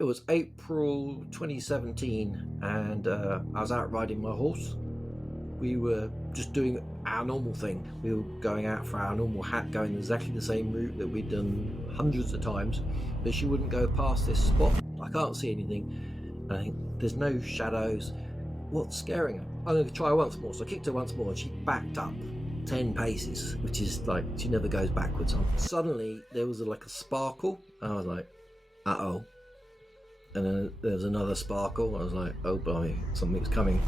It was April 2017, and I was out riding my horse. We were just doing our normal thing. We were going out for our normal hat, going exactly the same route that we'd done hundreds of times, but she wouldn't go past this spot. I can't see anything. I think there's no shadows. What's scaring her? I'm going to try once more. So I kicked her once more, and she backed up 10 paces, which is like she never goes backwards. Suddenly, there was like a sparkle. I was like, uh-oh. And then there was another sparkle. I was like, oh boy, something's coming.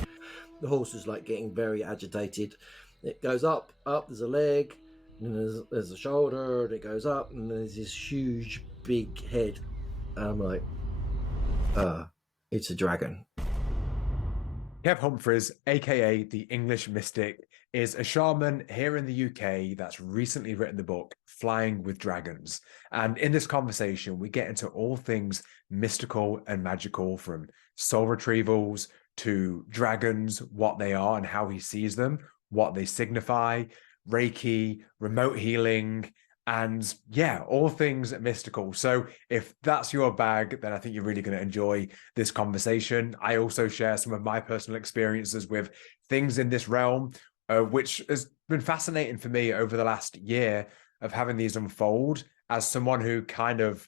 The horse is like getting very agitated. It goes up, there's a leg, and there's a shoulder, and it goes up, and there's this huge, big head. And I'm like, it's a dragon. Kev Humphreys, aka the English Mystic, is a shaman here in the UK that's recently written the book Flying with Dragons. And in this conversation, we get into all things mystical and magical, from soul retrievals to dragons, what they are and how he sees them, what they signify, Reiki, remote healing, and yeah, all things mystical. So if that's your bag, then I think you're really going to enjoy this conversation. I also share some of my personal experiences with things in this realm, which has been fascinating for me over the last year of having these unfold as someone who kind of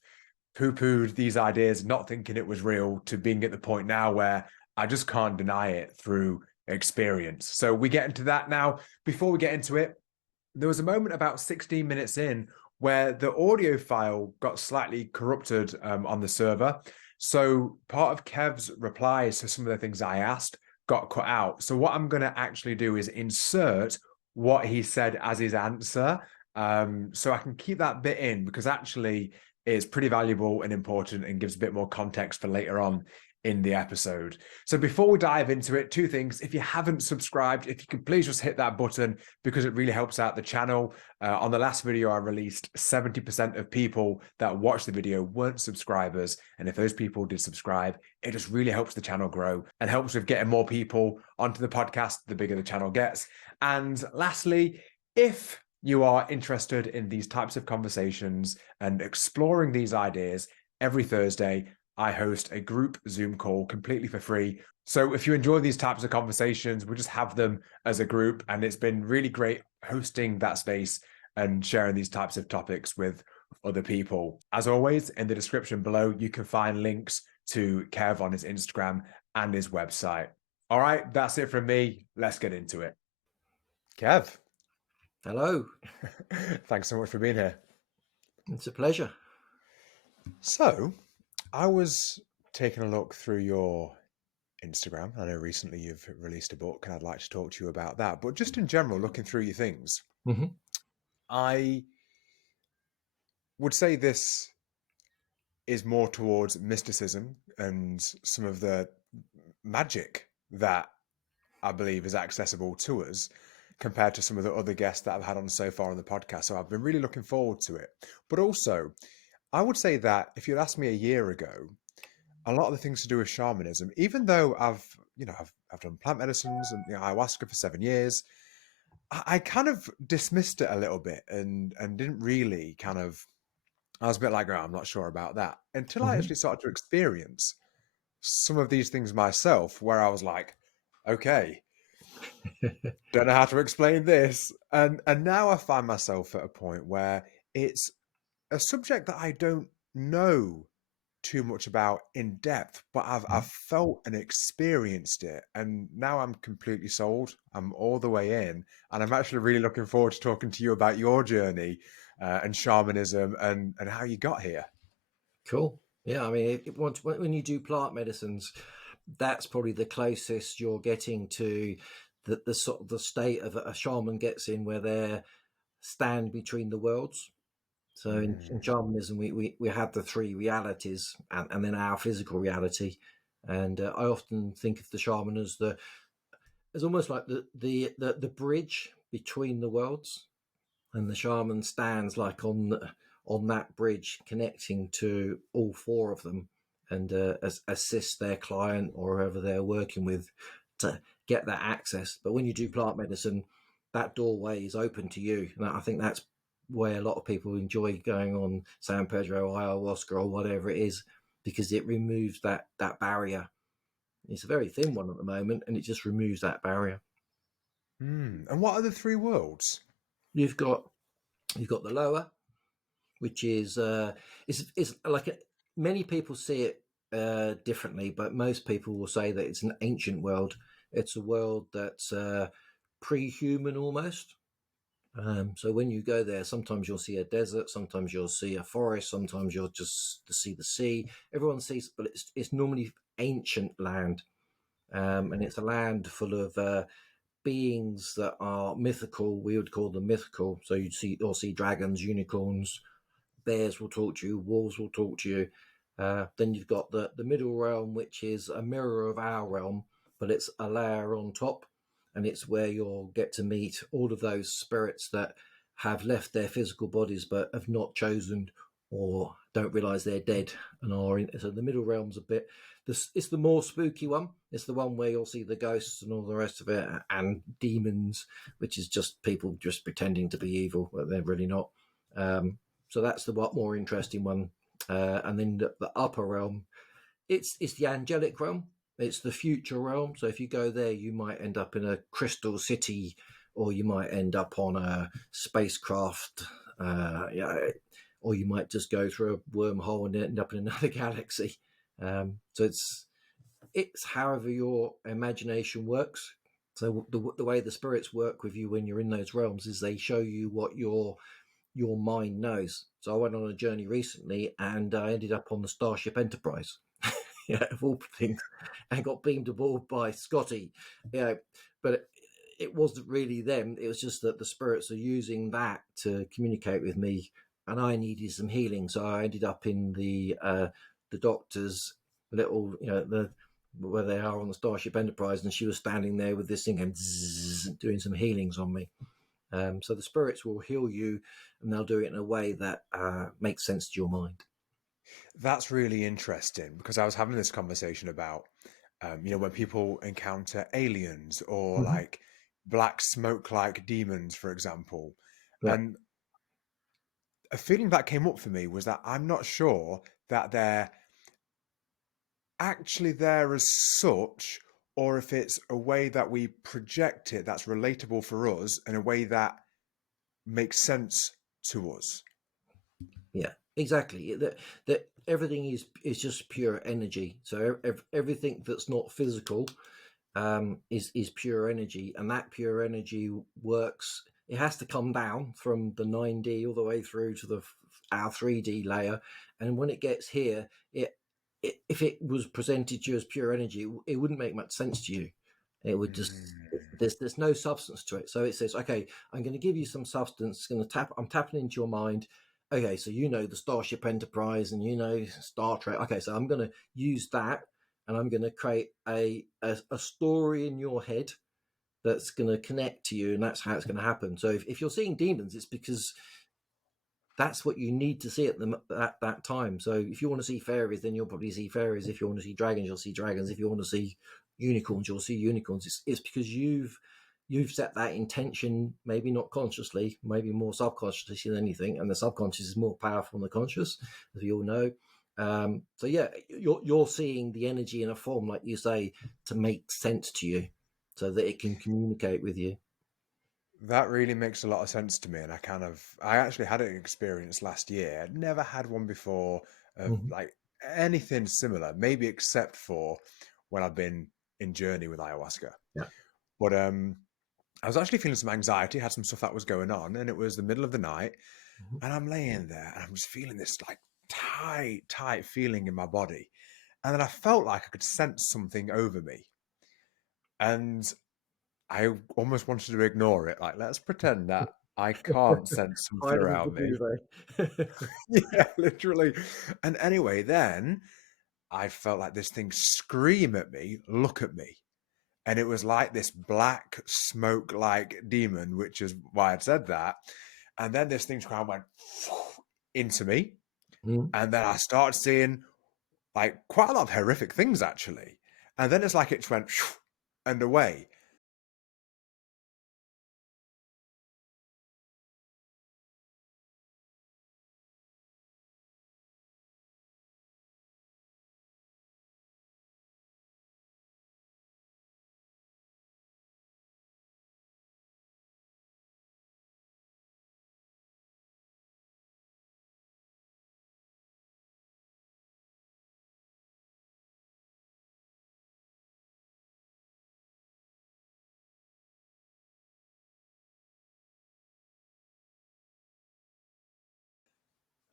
poo-pooed these ideas, not thinking it was real, to being at the point now where I just can't deny it through experience. So we get into that now. Before we get into it, there was a moment about 16 minutes in where the audio file got slightly corrupted on the server. So part of Kev's replies to some of the things I asked got cut out. So what I'm going to actually do is insert what he said as his answer. So I can keep that bit in, because actually it's pretty valuable and important and gives a bit more context for later on in the episode. So before we dive into it, two things. If you haven't subscribed, if you could please just hit that button, because it really helps out the channel. On the last video I released, 70% of people that watched the video weren't subscribers. And if those people did subscribe, it just really helps the channel grow and helps with getting more people onto the podcast, the bigger the channel gets. And lastly, if you are interested in these types of conversations and exploring these ideas, every Thursday, I host a group Zoom call completely for free. So if you enjoy these types of conversations, we just have them as a group. And it's been really great hosting that space and sharing these types of topics with other people. As always, in the description below, you can find links to Kev on his Instagram and his website. All right, that's it from me. Let's get into it. Kev. Hello. Thanks so much for being here. It's a pleasure. So, I was taking a look through your Instagram. I know recently you've released a book, and I'd like to talk to you about that. But just in general, looking through your things, I would say this is more towards mysticism and some of the magic that I believe is accessible to us, compared to some of the other guests that I've had on so far on the podcast. So I've been really looking forward to it. But also, I would say that if you'd asked me a year ago, a lot of the things to do with shamanism, even though I've done plant medicines and ayahuasca for 7 years, I kind of dismissed it a little bit and didn't really I was a bit like, oh, I'm not sure about that, until I actually started to experience some of these things myself, where I was like, okay, don't know how to explain this. And now I find myself at a point where it's a subject that I don't know too much about in depth, but I've felt and experienced it, and now I'm completely sold. I'm all the way in, and I'm actually really looking forward to talking to you about your journey and shamanism and how you got here. Cool. Yeah, I mean, when you do plant medicines, that's probably the closest you're getting to the sort of the state of a shaman gets in, where they stand between the worlds. So in shamanism, we have the three realities, and then our physical reality. And I often think of the shaman as almost like the bridge between the worlds, and the shaman stands like on that bridge, connecting to all four of them, and assist their client or whoever they're working with to get that access. But when you do plant medicine, that doorway is open to you, and I think that's where a lot of people enjoy going on San Pedro, ayahuasca, or whatever it is. because it removes that barrier. It's a very thin one at the moment, and it just removes that barrier. And what are the three worlds? You've got the lower, which is is like many people see it differently, but most people will say that it's an ancient world. It's a world that's pre-human almost. So when you go there, sometimes you'll see a desert, sometimes you'll see a forest, sometimes you'll just see the sea. Everyone sees, but it's normally ancient land, and it's a land full of beings that are mythical. We would call them mythical. So you'll see dragons, unicorns, bears will talk to you, wolves will talk to you. Then you've got the middle realm, which is a mirror of our realm, but it's a layer on top, and it's where you'll get to meet all of those spirits that have left their physical bodies but have not chosen or don't realize they're dead and are in. So the middle realm's a bit. It's the more spooky one. It's the one where you'll see the ghosts and all the rest of it, and demons, which is just people just pretending to be evil, but they're really not. So that's the more interesting one. And then the upper realm, it's the angelic realm. It's the future realm. So if you go there, you might end up in a crystal city, or you might end up on a spacecraft. Or you might just go through a wormhole and end up in another galaxy. So it's however your imagination works. So the way the spirits work with you when you're in those realms is they show you what your mind knows. So I went on a journey recently, and I ended up on the Starship Enterprise, of all things, and got beamed aboard by Scotty. But it wasn't really them. It was just that the spirits are using that to communicate with me, and I needed some healing. So I ended up in the doctor's little, where they are on the Starship Enterprise, and she was standing there with this thing and doing some healings on me. So the spirits will heal you, and they'll do it in a way that makes sense to your mind. That's really interesting because I was having this conversation about, when people encounter aliens or Mm-hmm. like black smoke-like demons, for example. Yeah, And a feeling that came up for me was that I'm not sure that they're actually there as such, or if it's a way that we project it that's relatable for us in a way that makes sense to us. yeah, exactly. That everything is just pure energy. So everything that's not physical is pure energy, and that pure energy works. It has to come down from the 9D all the way through to our 3D layer, and when it gets here, if it was presented to you as pure energy, it wouldn't make much sense to you. It would just Mm. there's no substance to it. So it says, okay, I'm going to give you some substance. It's going to I'm tapping into your mind. Okay, so you know the Starship Enterprise and you know Star Trek. Okay, so I'm going to use that, and I'm going to create a story in your head that's going to connect to you, and that's how it's going to happen. So if you're seeing demons, it's because that's what you need to see at that time. So if you want to see fairies, then you'll probably see fairies. If you want to see dragons, you'll see dragons. If you want to see unicorns, you'll see unicorns. It's because you've set that intention, maybe not consciously, maybe more subconsciously than anything, and the subconscious is more powerful than the conscious, as we all know. So yeah, you're seeing the energy in a form, like you say, to make sense to you, so that it can communicate with you. That really makes a lot of sense to me. And I actually had an experience last year. I'd never had one before of Mm-hmm. like anything similar, maybe except for when I've been in journey with ayahuasca. Yeah. But I was actually feeling some anxiety, had some stuff that was going on, and it was the middle of the night, Mm-hmm. and I'm laying there and I'm just feeling this like tight feeling in my body. And then I felt like I could sense something over me. And I almost wanted to ignore it. Like, let's pretend that I can't sense something Hide under the around me. duvet. Yeah, literally. And anyway, then I felt like this thing scream at me, look at me. And it was like this black smoke like demon, which is why I'd said that. And then this thing's crown went into me. Mm. And then I started seeing like quite a lot of horrific things actually. And then it's like it just went and away.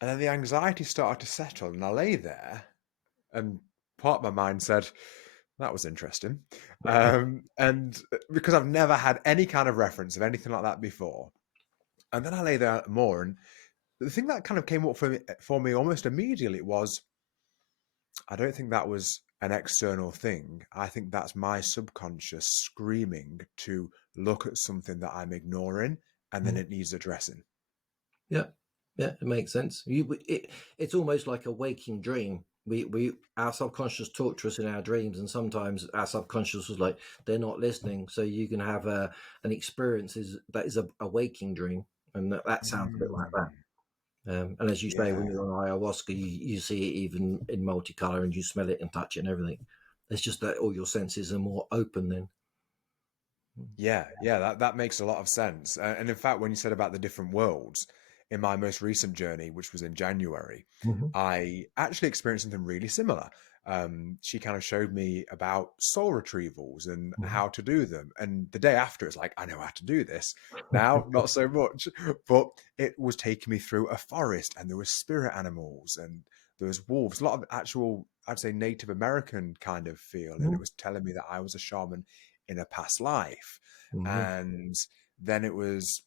And then the anxiety started to settle, and I lay there, and part of my mind said, that was interesting. And because I've never had any kind of reference of anything like that before. And then I lay there more, and the thing that kind of came up for me almost immediately was, I don't think that was an external thing. I think that's my subconscious screaming to look at something that I'm ignoring, and then Mm. it needs addressing. Yeah, yeah, it makes sense. It's almost like a waking dream. Our subconscious talk to us in our dreams, and sometimes our subconscious was like they're not listening. So you can have an experience that is a waking dream, and that sounds a bit like that. Mm, And as you say, when yeah. you're on ayahuasca, you see it even in multicolor, and you smell it and touch it and everything. It's just that all your senses are more open then. Yeah, that makes a lot of sense. And in fact, when you said about the different worlds, in my most recent journey, which was in January, Mm-hmm. I actually experienced something really similar. She kind of showed me about soul retrievals and Mm-hmm. how to do them. And the day after, it's like, I know how to do this. Now, not so much, but it was taking me through a forest, and there were spirit animals, and there was wolves, a lot of actual, I'd say, Native American kind of feel. And it was telling me that I was a shaman in a past life. Mm-hmm. And then it was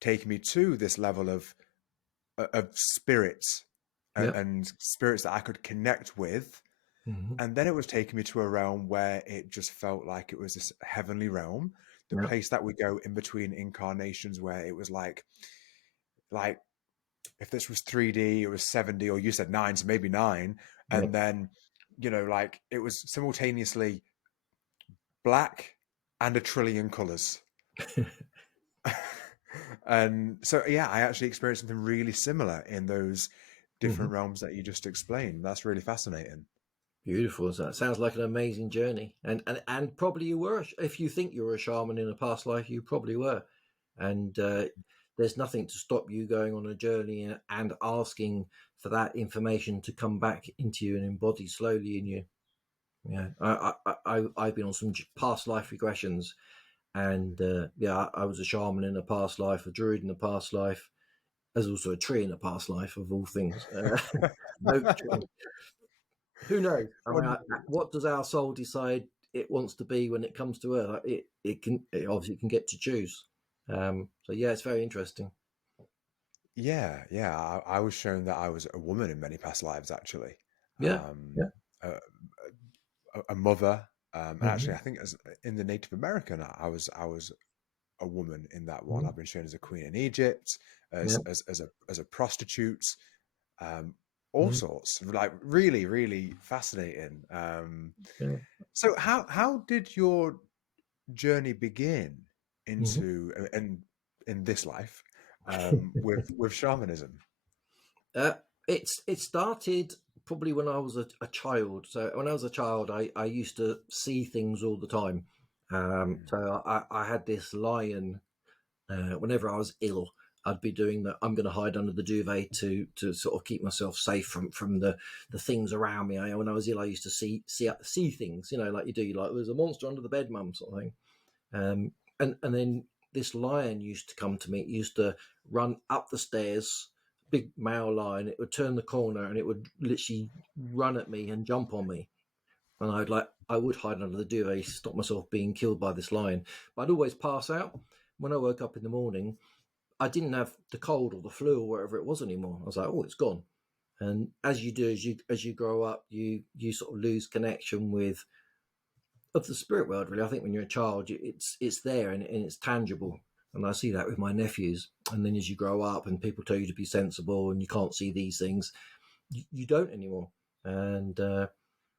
taking me to this level of spirits, Yeah. and spirits that I could connect with. Mm-hmm. And then it was taking me to a realm where it just felt like it was this heavenly realm, the Yeah. place that we go in between incarnations, where it was like if this was 3D, it was 7D, or you said nine, so maybe nine. Yeah. And then, like it was simultaneously black and a trillion colors. And so, yeah, I actually experienced something really similar in those Mm-hmm. different realms that you just explained. That's really fascinating. Beautiful. So that sounds like an amazing journey, and probably you were. If you think you were a shaman in a past life, you probably were. And there's nothing to stop you going on a journey and asking for that information to come back into you and embody slowly in you. Yeah, I've been on some past life regressions, and yeah, I was a shaman in a past life, a druid in a past life, as also a tree in a past life, of all things. Oak tree. Who knows? I mean, Wonders. what does our soul decide it wants to be when it comes to Earth? It obviously can get to choose. So yeah, it's very interesting. Yeah. I was shown that I was a woman in many past lives, actually. Yeah, Um, yeah, a, a mother. And actually, mm-hmm. I think as in the Native American, I was a woman in that one. Mm-hmm. I've been shown as a queen in Egypt, Yeah, as a prostitute, um, all mm-hmm. sorts. Like really, really fascinating. Yeah. So how did your journey begin Mm-hmm. into and in this life with shamanism? Uh, it started probably when I was a child. So when I was a child, I used to see things all the time. Mm. So I had this lion. Whenever I was ill, I'd be doing that. I'm going to hide under the duvet to sort of keep myself safe from the things around me. When I was ill, I used to see things. You know, like you do. Like there's a monster under the bed, mum, sort of thing. And then this lion used to come to me. It used to run up the stairs, big male lion. It would turn the corner and it would literally run at me and jump on me. And I would hide under the duvet, stop myself being killed by this lion. But I'd always pass out. When I woke up in the morning, I didn't have the cold or the flu or whatever it was anymore. I was like, oh, it's gone. And as you do, as you grow up, you sort of lose connection with of the spirit world. Really, I think when you're a child, it's there and it's tangible. And I see that with my nephews. And then as you grow up and people tell you to be sensible and you can't see these things, you don't anymore. And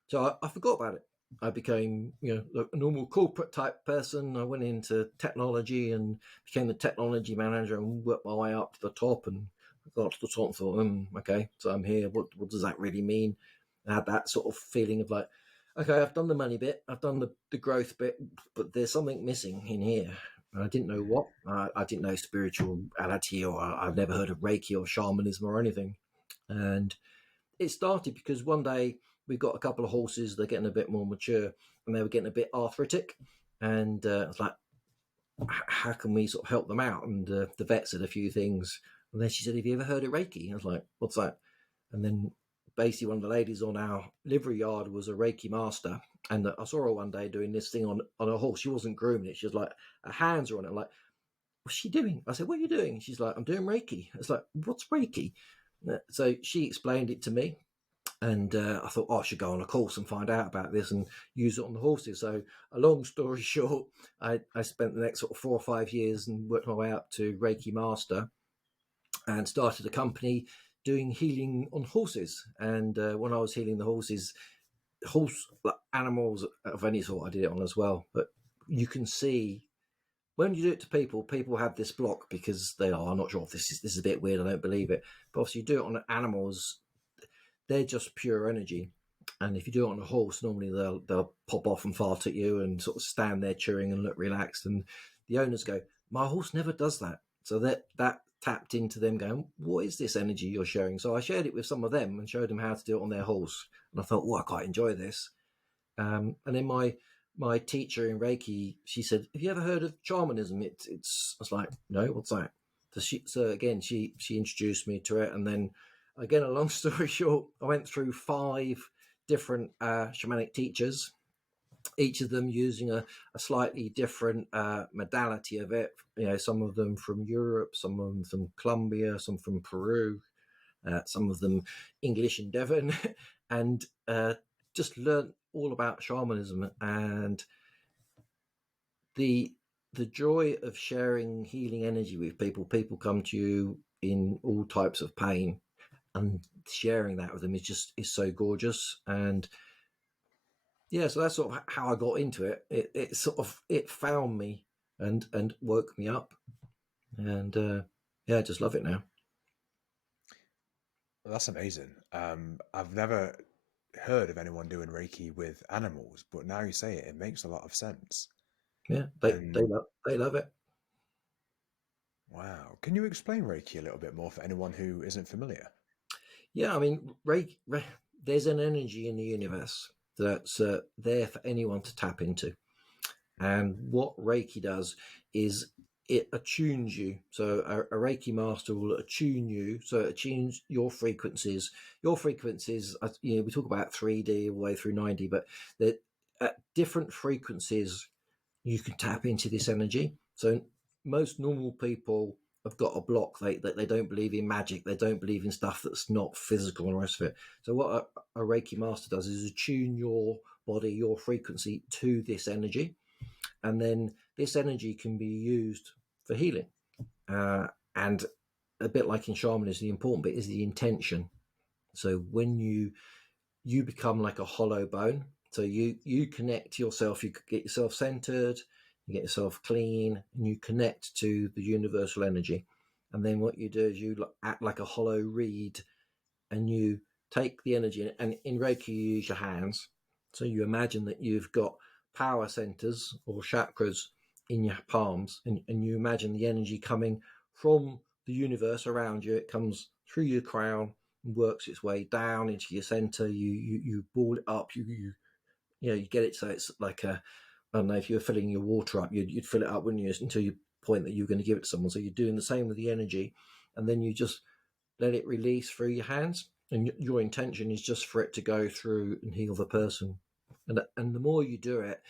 so I forgot about it. I became, a normal corporate type person. I went into technology and became the technology manager and worked my way up to the top. And got to the top and thought, okay, so I'm here. What does that really mean? I had that sort of feeling of like, okay, I've done the money bit, I've done the growth bit, but there's something missing in here. And I didn't know what. I didn't know spirituality, or I've never heard of Reiki or shamanism or anything. And it started because one day we got a couple of horses. They're getting a bit more mature, and they were getting a bit arthritic. And I was like, how can we sort of help them out? And the vet said a few things. And then she said, "Have you ever heard of Reiki?" I was like, "What's that?" And then basically one of the ladies on our livery yard was a Reiki master, and I saw her one day doing this thing on a horse. She wasn't grooming it; she was like, her hands were on it. I'm like, what's she doing? I said, "What are you doing?" She's like, "I'm doing Reiki." It's like, "What's Reiki?" So she explained it to me, and I thought, I should go on a course and find out about this and use it on the horses. So, a long story short, I spent the next sort of 4 or 5 years and worked my way up to Reiki Master and started a company doing healing on horses. And when I was healing the horses, horse animals of any sort, I did it on as well. But you can see when you do it to people, people have this block because they are, I'm not sure if this is a bit weird, I don't believe it. But obviously, you do it on animals, they're just pure energy. And if you do it on a horse, normally they'll pop off and fart at you and sort of stand there chewing and look relaxed. And the owners go, "My horse never does that." So that tapped into them going, "What is this energy you're sharing?" So I shared it with some of them and showed them how to do it on their horse. And I thought, "Oh, I quite enjoy this." And then my teacher in Reiki, she said, "Have you ever heard of shamanism?" It's I was like, "No, what's that?" So again, she introduced me to it, and then again, a long story short, I went through 5 different shamanic teachers, each of them using a slightly different modality of it. Some of them from Europe, some of them from Colombia, some from Peru, some of them English in Devon, and just learned all about shamanism and the joy of sharing healing energy with people. People come to you in all types of pain, and sharing that with them is so gorgeous. And yeah, so that's sort of how I got into it. It sort of it found me and woke me up, and yeah, I just love it now. Well, that's amazing. I've never heard of anyone doing Reiki with animals, but now you say it, it makes a lot of sense. Yeah, And they love it. wow, can you explain Reiki a little bit more for anyone who isn't familiar? Yeah, I mean, there's an energy in the universe that's there for anyone to tap into. And what Reiki does is it attunes you. So a Reiki master will attune you. So it attunes your frequencies. Your frequencies, we talk about 3D all the way through 9D, but at different frequencies, you can tap into this energy. So most normal people have got a block. They don't believe in magic. They don't believe in stuff that's not physical and the rest of it. So what a Reiki master does is attune your body, your frequency to this energy, and then this energy can be used for healing. And a bit like in shamanism, the important bit is the intention. So when you become like a hollow bone, so you connect to yourself, you get yourself centered, you get yourself clean, and you connect to the universal energy. And then what you do is you act like a hollow reed, and you take the energy, and in Reiki you use your hands. So you imagine that you've got power centers or chakras in your palms, and you imagine the energy coming from the universe around you. It comes through your crown and works its way down into your center. You ball it up. You get it so it's like a, I don't know, if you were filling your water up, you'd fill it up, wouldn't you, until you point that you're going to give it to someone. So you're doing the same with the energy, and then you just let it release through your hands, and your intention is just for it to go through and heal the person. And the more you do it,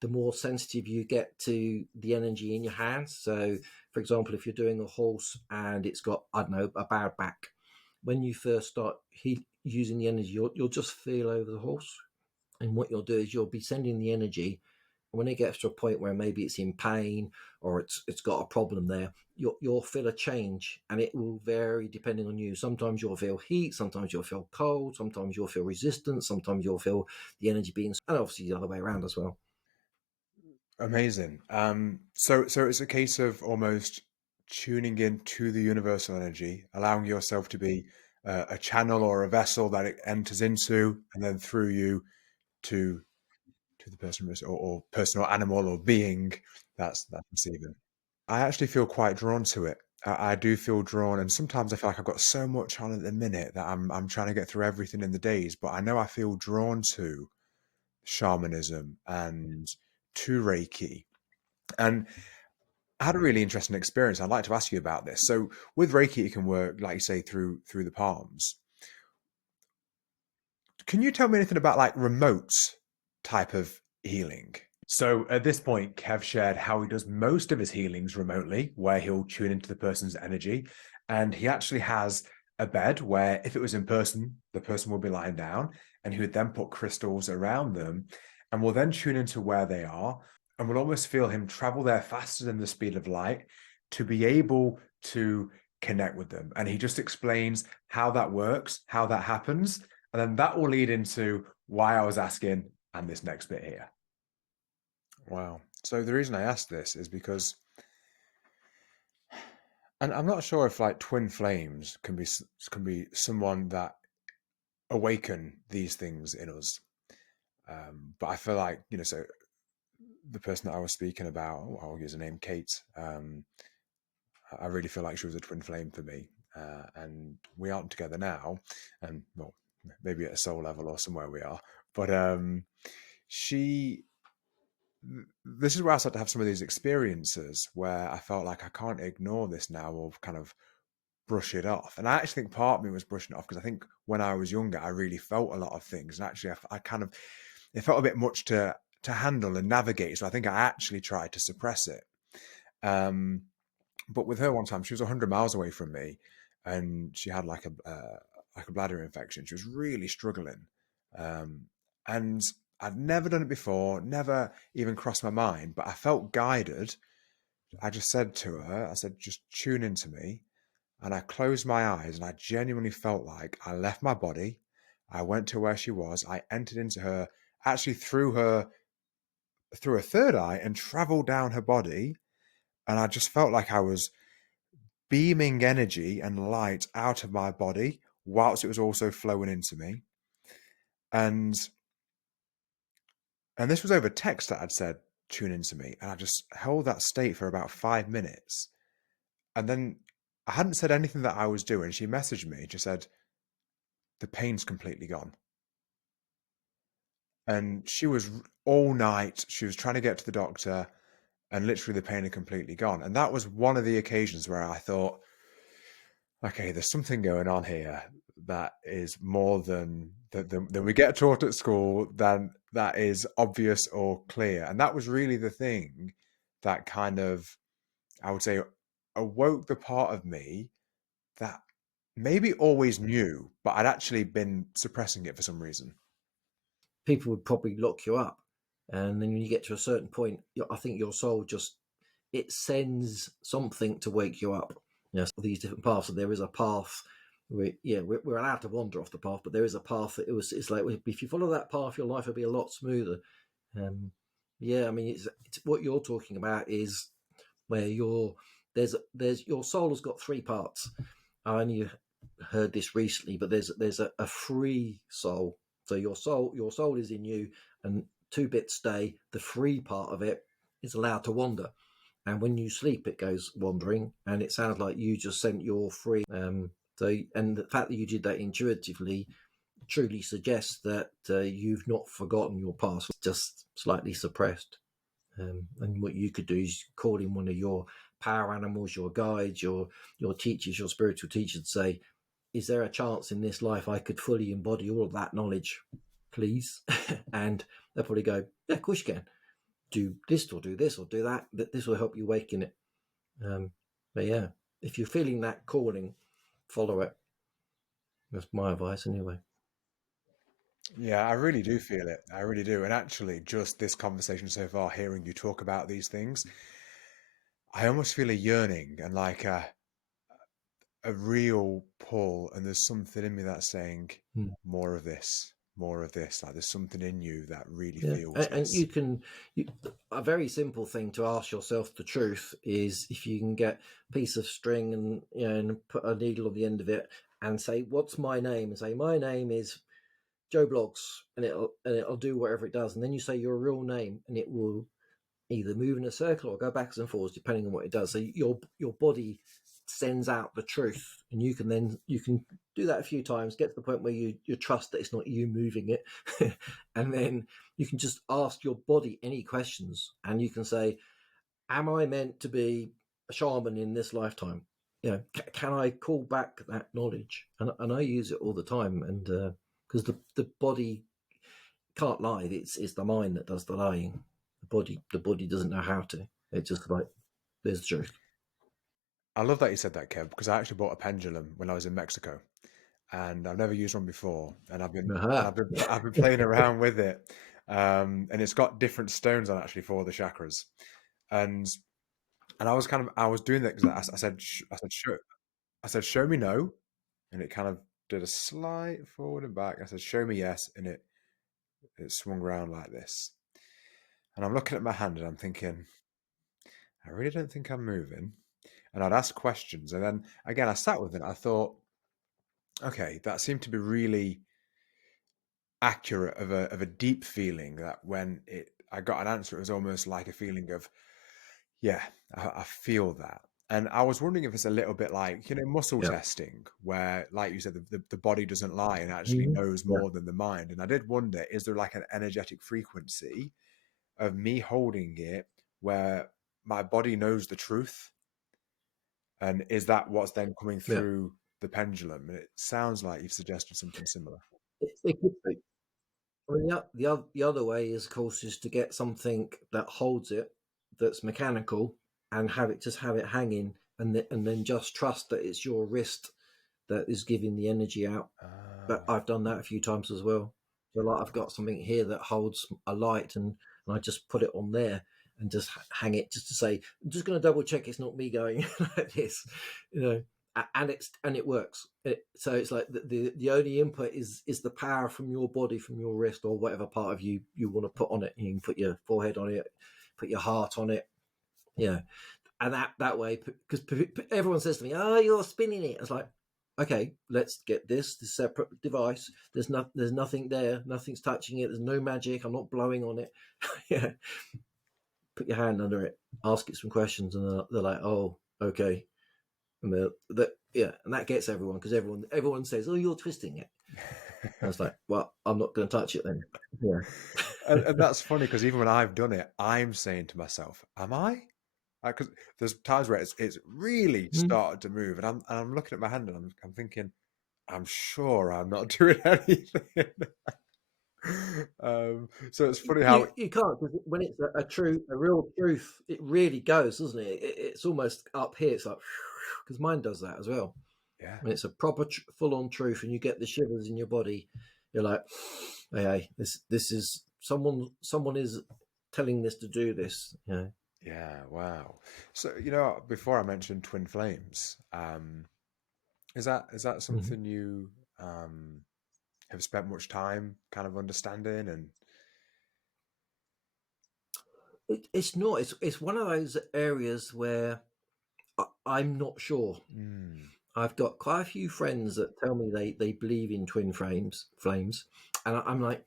the more sensitive you get to the energy in your hands. So for example, if you're doing a horse and it's got, I don't know, a bad back, when you first start using the energy, you'll just feel over the horse, and what you'll do is you'll be sending the energy. When it gets to a point where maybe it's in pain or it's got a problem there, you'll feel a change, and it will vary depending on you. Sometimes you'll feel heat, sometimes you'll feel cold, sometimes you'll feel resistance, sometimes you'll feel the energy being, and obviously the other way around as well. Amazing. So it's a case of almost tuning in to the universal energy, allowing yourself to be a channel or a vessel that it enters into, and then through you to the person or person or animal or being that's receiving. I actually feel quite drawn to it. I do feel drawn, and sometimes I feel like I've got so much on at the minute that I'm trying to get through everything in the days. But I know I feel drawn to shamanism and to Reiki. And I had a really interesting experience. I'd like to ask you about this. So with Reiki, it can work, like you say, through the palms. Can you tell me anything about like remote type of healing? So at this point, Kev shared how he does most of his healings remotely, where he'll tune into the person's energy. And he actually has a bed where, if it was in person, the person will be lying down and he would then put crystals around them and will then tune into where they are. And we'll almost feel him travel there faster than the speed of light to be able to connect with them. And he just explains how that works, how that happens. And then that will lead into why I was asking and this next bit here. Wow. So the reason I asked this is because, and I'm not sure if like twin flames can be someone that awaken these things in us. But I feel like, so the person that I was speaking about, I'll use the name Kate. I really feel like she was a twin flame for me, and we aren't together now, and well, maybe at a soul level or somewhere we are. But she this is where I started to have some of these experiences where I felt like I can't ignore this now or kind of brush it off. And I actually think part of me was brushing it off because I think when I was younger, I really felt a lot of things. And actually, I kind of, it felt a bit much to handle and navigate. So I think I actually tried to suppress it. But with her one time, she was 100 miles away from me and she had like a bladder infection. She was really struggling. And I'd never done it before, never even crossed my mind, but I felt guided. I just said to her, I said, just tune into me. And I closed my eyes and I genuinely felt like I left my body. I went to where she was. I entered into her, actually through her third eye and traveled down her body. And I just felt like I was beaming energy and light out of my body whilst it was also flowing into me. And this was over text that I'd said, tune into me. And I just held that state for about 5 minutes. And then I hadn't said anything that I was doing. She messaged me, just said, the pain's completely gone. And she was all night, she was trying to get to the doctor, and literally the pain had completely gone. And that was one of the occasions where I thought, okay, there's something going on here that is more than we get taught at school, than that is obvious or clear. And that was really the thing that kind of, I would say, awoke the part of me that maybe always knew, but I'd actually been suppressing it for some reason. People would probably lock you up, and then when you get to a certain point, I think your soul just, it sends something to wake you up. These different paths, and there is a path. We're allowed to wander off the path, but there is a path that it's like, if you follow that path, your life will be a lot smoother. I mean, it's what you're talking about is where there's your soul has got three parts. I only heard this recently, but there's a free soul. So your soul is in you, and two bits stay. The free part of it is allowed to wander, and when you sleep, it goes wandering, and it sounds like you just sent your free. And the fact that you did that intuitively truly suggests that you've not forgotten your past, just slightly suppressed. And what you could do is call in one of your power animals, your guides, your teachers, your spiritual teachers, say, is there a chance in this life I could fully embody all of that knowledge, please? And they'll probably go, yeah, of course you can. Do this or do this or do that. But this will help you awaken it. But yeah, if you're feeling that calling, follow it. That's my advice anyway. Yeah, I really do feel it. I really do. And actually, just this conversation so far, hearing you talk about these things, I almost feel a yearning and like a real pull. And there's something in me that's saying, more of this, more of this. Like there's something in you that really feels and this. A very simple thing to ask yourself the truth is, if you can get a piece of string and and put a needle on the end of it and say, what's my name? And say, my name is Joe Blogs, and it'll do whatever it does. And then you say your real name, and it will either move in a circle or go backwards and forwards depending on what it does. So your body sends out the truth, and you can do that a few times, get to the point where you trust that it's not you moving it, and then you can just ask your body any questions, and you can say, am I meant to be a shaman in this lifetime? Can I call back that knowledge? And I use it all the time, and because the body can't lie, it's the mind that does the lying. The body doesn't know how to. It's just like, there's the truth. I love that you said that, Kev, because I actually bought a pendulum when I was in Mexico, and I've never used one before, and Aha. I've been playing around with it, and it's got different stones on actually for the chakras, and I was doing that because I said show me no, and it kind of did a slight forward and back. I said show me yes, and it swung around like this, and I'm looking at my hand and I'm thinking, I really don't think I'm moving. And I'd ask questions. And then again, I sat with it. I thought, okay, that seemed to be really accurate of a deep feeling that when I got an answer, it was almost like a feeling of, yeah, I feel that. And I was wondering if it's a little bit like, muscle Yeah. testing, where, like you said, the body doesn't lie and actually Mhm. knows Yeah. more than the mind. And I did wonder, is there like an energetic frequency of me holding it where my body knows the truth? And is that what's then coming Yeah. through the pendulum? And it sounds like you've suggested something similar. It could be. I mean, the other way is, of course, is to get something that holds it, that's mechanical, and have it hanging, and then just trust that it's your wrist that is giving the energy out. But Ah, I've done that a few times as well. So, like, I've got something here that holds a light, and I just put it on there and just hang it, just to say, I'm just going to double check it's not me going like this, you know. And it works. So it's like the only input is the power from your body, from your wrist, or whatever part of you want to put on it. You can put your forehead on it, put your heart on it, yeah. And that way, because everyone says to me, "Oh, you're spinning it." It's like, okay, let's get this separate device. There's nothing there. Nothing's touching it. There's no magic. I'm not blowing on it. Yeah. Put your hand under it. Ask it some questions, and they're like, "Oh, okay." And yeah, and that gets everyone, because everyone says, "Oh, you're twisting it." And it's like, well, I'm not going to touch it then. Yeah. and that's funny because even when I've done it, I'm saying to myself, "Am I?" Because there's times where it's really Mm. started to move, and I'm looking at my hand and I'm thinking, I'm sure I'm not doing anything. So it's funny how You can't, because when it's a real truth, it really goes, doesn't it? It's almost up here. It's like, because mine does that as well. yeah. When it's a proper full on truth, and you get the shivers in your body, you're like, hey, this is someone is telling this to do this. Yeah, wow. So, before I mentioned twin flames, is that Mhm. something you have spent much time kind of understanding and It's not. It's one of those areas where I'm not sure. mm, I've got quite a few friends that tell me they believe in flames, and I'm like,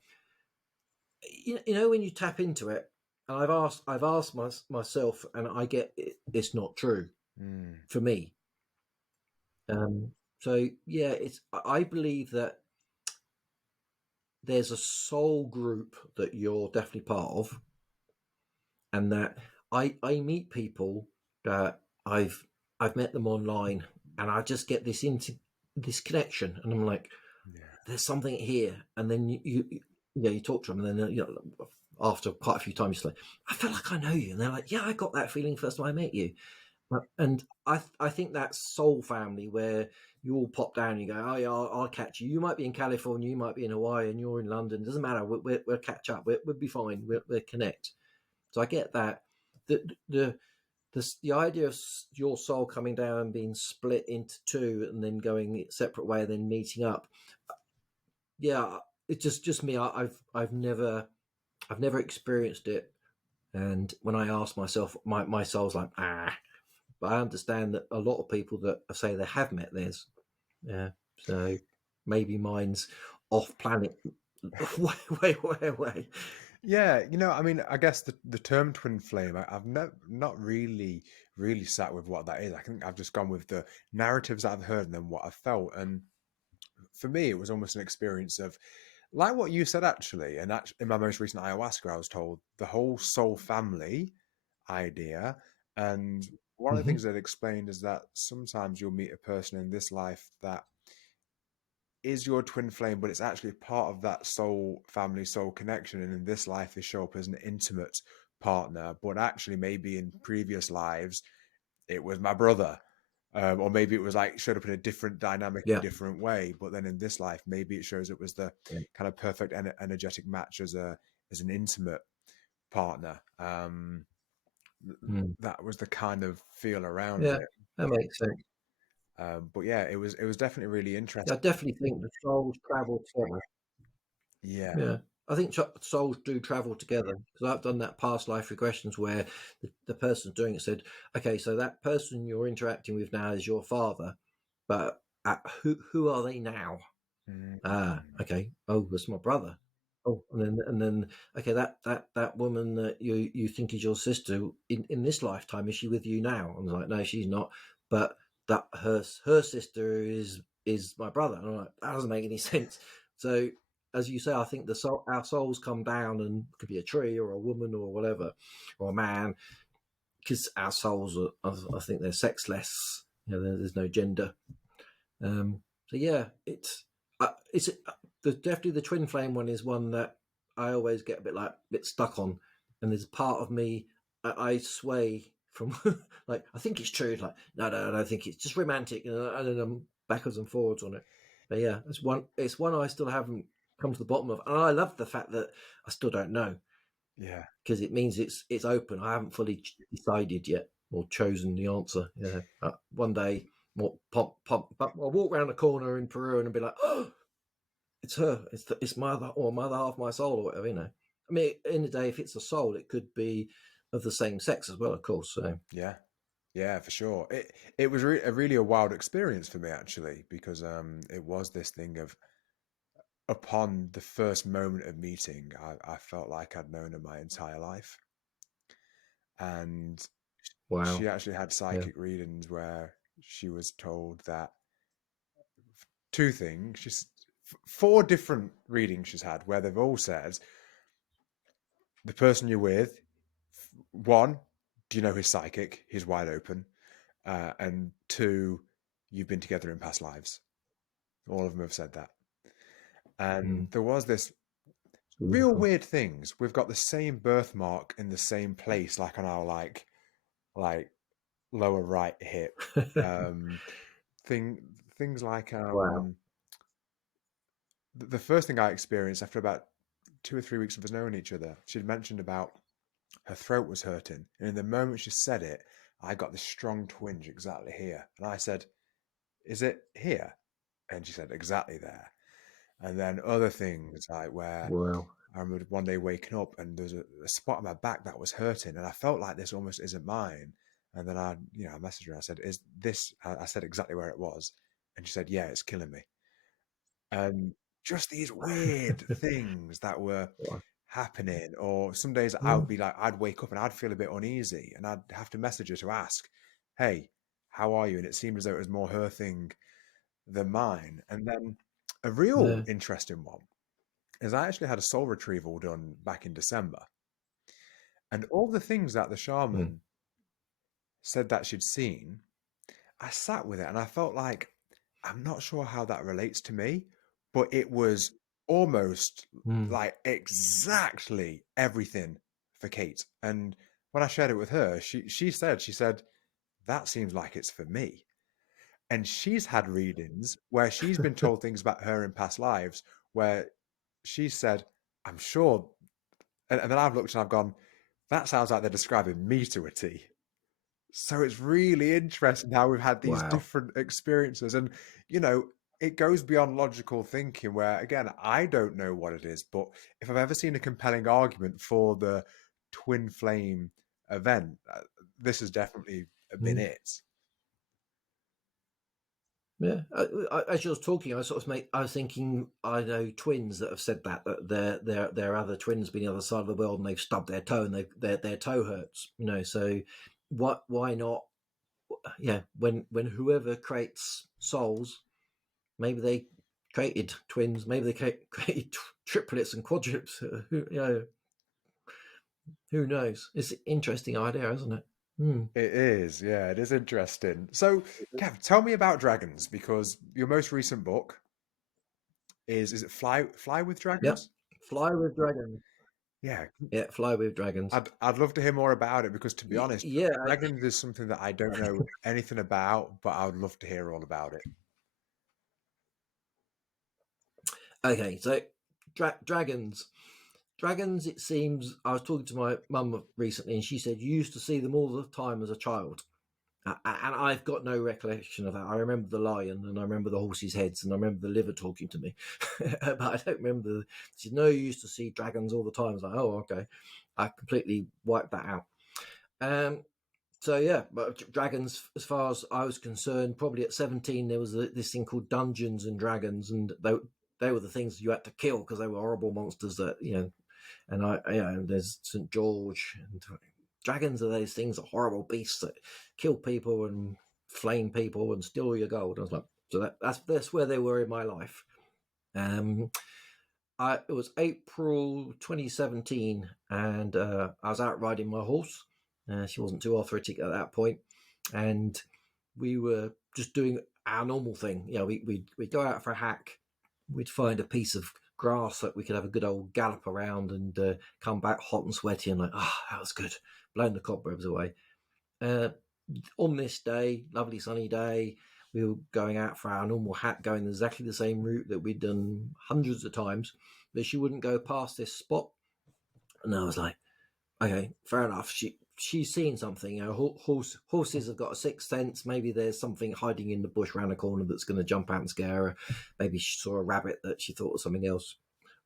when you tap into it, and I've asked myself, and I get it's not true mm, for me. So yeah, I believe that there's a soul group that you're definitely part of, and that I meet people that I've met them online, and I just get this connection, and I'm like, yeah. there's something here, and then you talk to them, and then after quite a few times, you're like, I feel like I know you, and they're like, yeah, I got that feeling first time I met you. And I think that soul family where you all pop down and you go, oh yeah, I'll catch you. You might be in California, you might be in Hawaii, and you're in London. It doesn't matter. We'll catch up. We'll be fine. We'll connect. So I get that. The idea of your soul coming down and being split into two, and then going a separate way, and then meeting up. Yeah, it's just me. I've never experienced it. And when I ask myself, my soul's like, ah. But I understand that a lot of people that say they have met theirs. Yeah. So maybe mine's off planet, way. Yeah, I mean, I guess the term twin flame, I've not really sat with what that is. I think I've just gone with the narratives that I've heard and then what I've felt. And for me, it was almost an experience of like what you said actually. And in my most recent ayahuasca, I was told the whole soul family idea And one of the things that explained is that sometimes you'll meet a person in this life that is your twin flame, but it's actually part of that soul family, soul connection. And in this life, they show up as an intimate partner, but actually, maybe in previous lives, it was my brother. Or maybe it was like showed up in a different dynamic, Yeah. a different way. But then in this life, maybe it shows it was the Yeah. kind of perfect energetic match as an intimate partner. Mm. That was the kind of feel around Yeah, it. that makes sense. But yeah, it was definitely really Yeah, I interesting. definitely think the souls travel together. Yeah. Yeah, I think souls do travel together because I've done that past life regressions where the person doing it said, "Okay, so that person you're interacting with now is your father, but who are they now?" Ah, Mm. okay. Oh, that's my brother. Oh, and then okay, that woman that you think is your sister in this lifetime, is she with you now? I was like, no, she's not. But that her sister is my brother. And I'm like, that doesn't make any sense. So as you say, I think our souls come down, and it could be a tree or a woman or whatever, or a man, because our souls are, I think they're sexless. There's no gender. So yeah, it's definitely the twin flame one is one that I always get a bit stuck on, and there's a part of me I sway from like I think it's true, like no, I don't think it's just romantic, and then I'm backwards and forwards on it. But yeah, it's one I still haven't come to the bottom of, and I love the fact that I still don't know Yeah. because it means it's open. I haven't fully decided yet or chosen the answer. Yeah, one day, but I'll walk around the corner in Peru and be like, oh, it's her. It's my mother half my soul or whatever. I mean, in the day, if it's a soul, it could be of the same sex as well, of course. So Yeah. Yeah, for sure. It was really a wild experience for me actually, because it was this thing of upon the first moment of meeting, I felt like I'd known her my entire life. And she wow, actually had yeah, psychic readings where she was told that two things. Four different readings she's had where they've all said the person you're with, one, do you know he's psychic? He's wide open. And two, you've been together in past lives. All of them have said that. And mm, there was this it's real beautiful. weird things. We've got the same birthmark in the same place, like on our like lower right hip. Um, thing things like Wow, the first thing I experienced after about 2 or 3 weeks of us knowing each other, she'd mentioned about her throat was hurting, and in the moment she said it, I got this strong twinge exactly here, and I said, "Is it here?" And she said, "Exactly there." And then other things like where wow, I remember one day waking up and there's a spot on my back that was hurting, and I felt like this almost isn't mine. And then I messaged her. I said, "Is this?" I said exactly where it was, and she said, "Yeah, it's killing me." And just these weird things that were wow. happening. Or some days I would Mm, be like, I'd wake up and I'd feel a bit uneasy, and I'd have to message her to ask, "Hey, how are you?" And it seemed as though it was more her thing than mine. And then a real yeah, interesting one is I actually had a soul retrieval done back in December. And all the things that the mm, shaman said that she'd seen, I sat with it and I felt like I'm not sure how that relates to me, but it was almost mm, like exactly everything for Kate. And when I shared it with her, she said, that seems like it's for me. And she's had readings where she's been told things about her in past lives where she said, I'm sure. And then I've looked and I've gone, that sounds like they're describing me to a T. So it's really interesting how we've had these wow. different experiences. And, you know, it goes beyond logical thinking, where, again, I don't know what it is, but if I've ever seen a compelling argument for the twin flame event, this has definitely been Mm. it. Yeah, as you was talking, I was thinking, I know twins that have said that their other twins been the other side of the world and they've stubbed their toe and their toe hurts. So why not? Yeah, when whoever creates souls, maybe they created twins, maybe they created triplets and quadruplets. Who knows? It's an interesting idea, isn't it? It is, yeah, it is interesting. So, Kev, tell me about dragons because your most recent book is it Fly with Yep. Dragons? Fly with dragons. Yeah, Yeah, fly with dragons. I'd love to hear more about it because to be honest, Yeah. dragons is something that I don't know anything about, but I would love to hear all about it. Okay. So, dragons. Dragons. It seems I was talking to my mum recently, and she said you used to see them all the time as a child. And I've got no recollection of that. I remember the lion, and I remember the horses' heads, and I remember the liver talking to me, but I don't remember. She said, "No, you used to see dragons all the time." I was like, "Oh, okay." I completely wiped that out. Um, so yeah, but dragons, as far as I was concerned, probably at 17 there was this thing called Dungeons and Dragons, and they were the things you had to kill because they were horrible monsters that And there's St George, and dragons are those things, are horrible beasts that kill people and flame people and steal your gold. I was like, so that's where they were in my life. Um, it was April 2017, and I was out riding my horse. She wasn't too arthritic at that point, and we were just doing our normal thing. We'd go out for a hack. We'd find a piece of grass that we could have a good old gallop around and come back hot and sweaty and like, that was good, blowing the cobwebs away. Uh, on this day, lovely sunny day, we were going out for our normal hack, going exactly the same route that we'd done hundreds of times, but she wouldn't go past this spot. And I was like, okay, fair enough. She's seen something. Horses have got a sixth sense. Maybe there's something hiding in the bush around the corner that's going to jump out and scare her. Maybe she saw a rabbit that she thought was something else.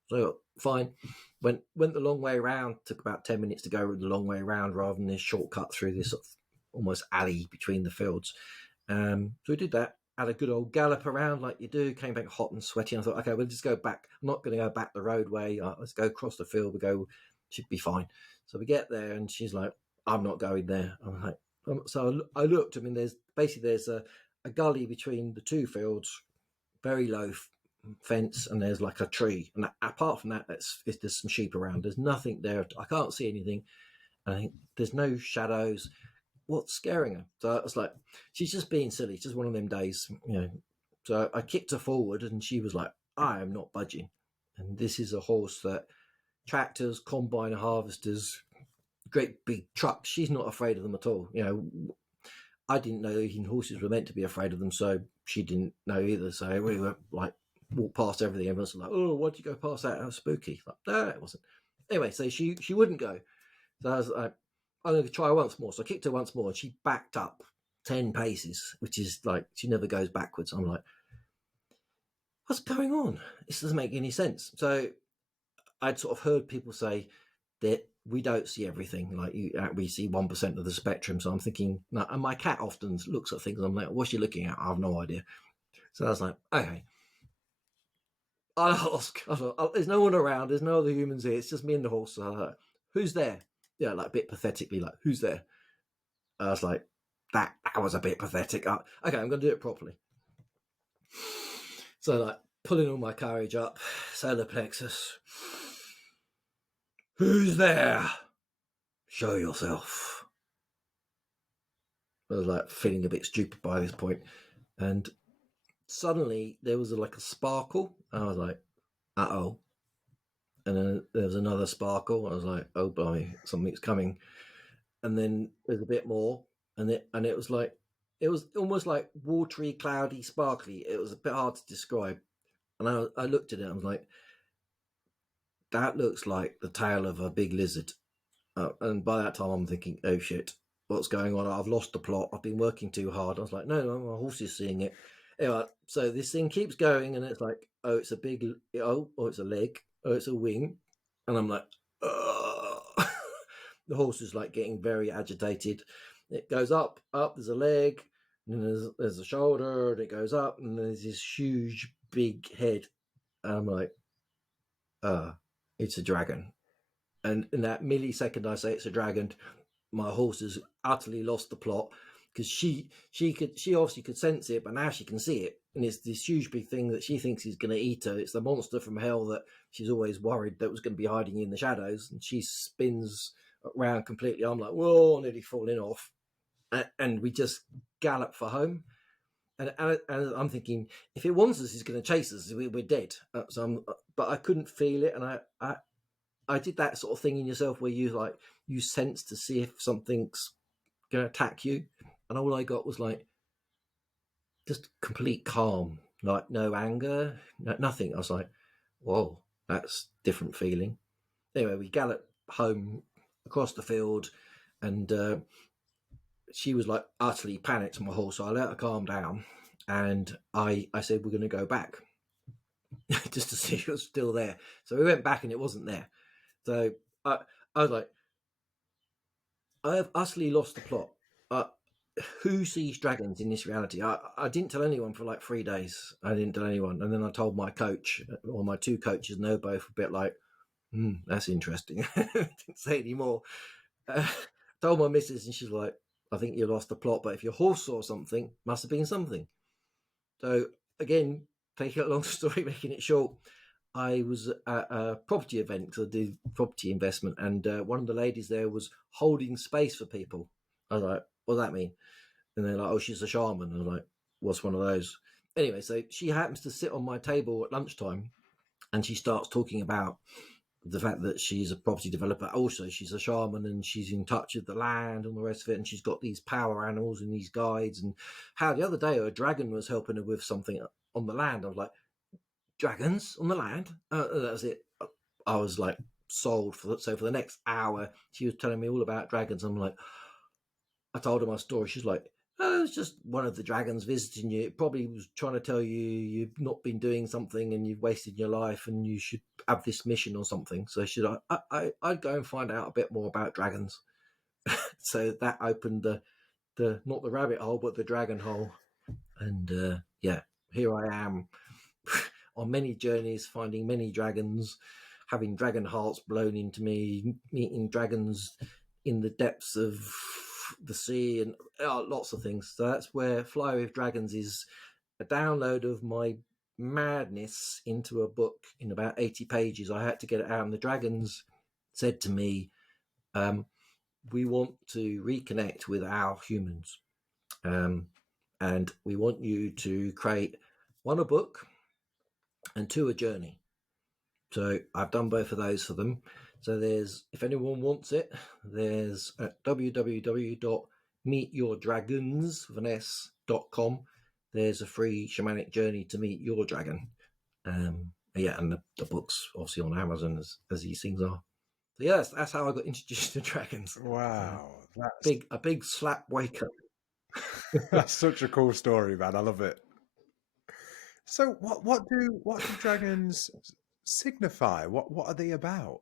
So fine. Went the long way around. Took about 10 minutes to go the long way around rather than this shortcut through this sort of almost alley between the fields. So we did that. Had a good old gallop around like you do. Came back hot and sweaty. And I thought, okay, we'll just go back. I'm not going to go back the roadway. Let's go across the field. We go. Should be fine. So we get there, and she's like, "I'm not going there." I'm like, so I looked. I mean, there's a gully between the two fields, very low fence, and there's like a tree. And apart from that, there's some sheep around. There's nothing there. I can't see anything. I think there's no shadows. What's scaring her? So I was like, she's just being silly. It's just one of them days. So I kicked her forward, and she was like, I am not budging. And this is a horse that tractors, combine harvesters, great big trucks. She's not afraid of them at all. I didn't know even horses were meant to be afraid of them, so she didn't know either. So we were like, walked past everything. Everyone's like, "Oh, why'd you go past that? That was spooky." Like, no, it wasn't. Anyway, so she wouldn't go. So I was like, I'm going to try once more. So I kicked her once more, and she backed up 10 paces, which is like she never goes backwards. I'm like, what's going on? This doesn't make any sense. So I'd sort of heard people say that we don't see everything. Like we see 1% of the spectrum. So I'm thinking, no, and my cat often looks at things. And I'm like, what's she looking at? I have no idea. So I was like, okay, I'll ask. There's no one around. There's no other humans here. It's just me and the horse. So I was like, who's there? Yeah, like a bit pathetically, like, who's there? I was like, that was a bit pathetic. Okay, I'm going to do it properly. So like pulling all my courage up, solar plexus. Who's there? Show yourself. I was like feeling a bit stupid by this point, and suddenly there was like a sparkle. I was like, oh. And then there was another sparkle. I was like, oh boy, something's coming. And then there's a bit more, and it was like, it was almost like watery, cloudy, sparkly. It was a bit hard to describe. And I looked at it. I was like, that looks like the tail of a big lizard. And by that time, I'm thinking, oh shit, what's going on? I've lost the plot. I've been working too hard. I was like, no, my horse is seeing it. Anyway, so this thing keeps going, and it's like, oh, it's a big, it's a leg, oh, it's a wing. And I'm like, ugh. The horse is like getting very agitated. It goes up, there's a leg, and then there's a shoulder, and it goes up, and there's this huge, big head. And I'm like, it's a dragon. And in that millisecond I say it's a dragon, my horse has utterly lost the plot because she obviously could sense it, but now she can see it, and it's this huge big thing that she thinks is going to eat her. It's the monster from hell that she's always worried that was going to be hiding in the shadows, and she spins around completely. I'm like, whoa, nearly falling off. and we just gallop for home. And I'm thinking, if it wants us, it's going to chase us. We're dead. But I couldn't feel it, and I did that sort of thing in yourself where you sense to see if something's going to attack you, and all I got was like just complete calm, like no anger, nothing. I was like, whoa, that's different feeling. Anyway, we galloped home across the field, and she was like utterly panicked on my horse, so I let her calm down, and I said, we're going to go back just to see if it was still there. So we went back and it wasn't there. So I was like, I have utterly lost the plot. Who sees dragons in this reality? I didn't tell anyone for like 3 days. I didn't tell anyone. And then I told my coach, or my two coaches, and they were both a bit like, that's interesting. Didn't say any more. Told my missus, and she's like, I think you lost the plot, but if your horse saw something, must have been something. So again, taking a long story, making it short, I was at a property event because I do property investment, and one of the ladies there was holding space for people. I was like, what does that mean? And they're like, oh, she's a shaman. I was like, what's one of those? Anyway, so she happens to sit on my table at lunchtime, and she starts talking about the fact that she's a property developer. Also, she's a shaman, and she's in touch with the land and the rest of it, and she's got these power animals and these guides, and how the other day a dragon was helping her with something on the land. I was like, dragons on the land? That was it. I was like sold for that. So for the next hour, she was telling me all about dragons. I'm like, I told her my story. She's like, oh, it's just one of the dragons visiting you. It probably was trying to tell you you've not been doing something and you've wasted your life and you should have this mission or something. So I'd go and find out a bit more about dragons. So that opened the not the rabbit hole, but the dragon hole. And yeah, here I am on many journeys, finding many dragons, having dragon hearts blown into me, meeting dragons in the depths of the sea, and lots of things. So that's where Fly with Dragons is a download of my madness into a book in about 80 pages. I had to get it out, and the dragons said to me, we want to reconnect with our humans, and we want you to create one, a book, and two, a journey. So I've done both of those for them. So there's, if anyone wants it, there's at www.meetyourdragons.com. There's a free shamanic journey to meet your dragon. Yeah, and the book's obviously on Amazon as these things are. So yeah, that's how I got introduced to dragons. Wow, that's a big slap wake up. That's such a cool story, man. I love it. So what do dragons signify? What are they about?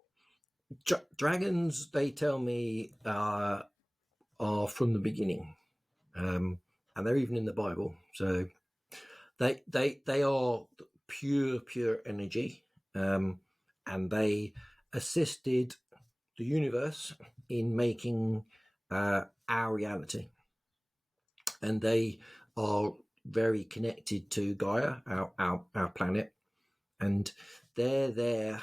Dragons, they tell me, are from the beginning, and they're even in the Bible. So they are pure energy, and they assisted the universe in making our reality, and they are very connected to Gaia, our planet, and they're there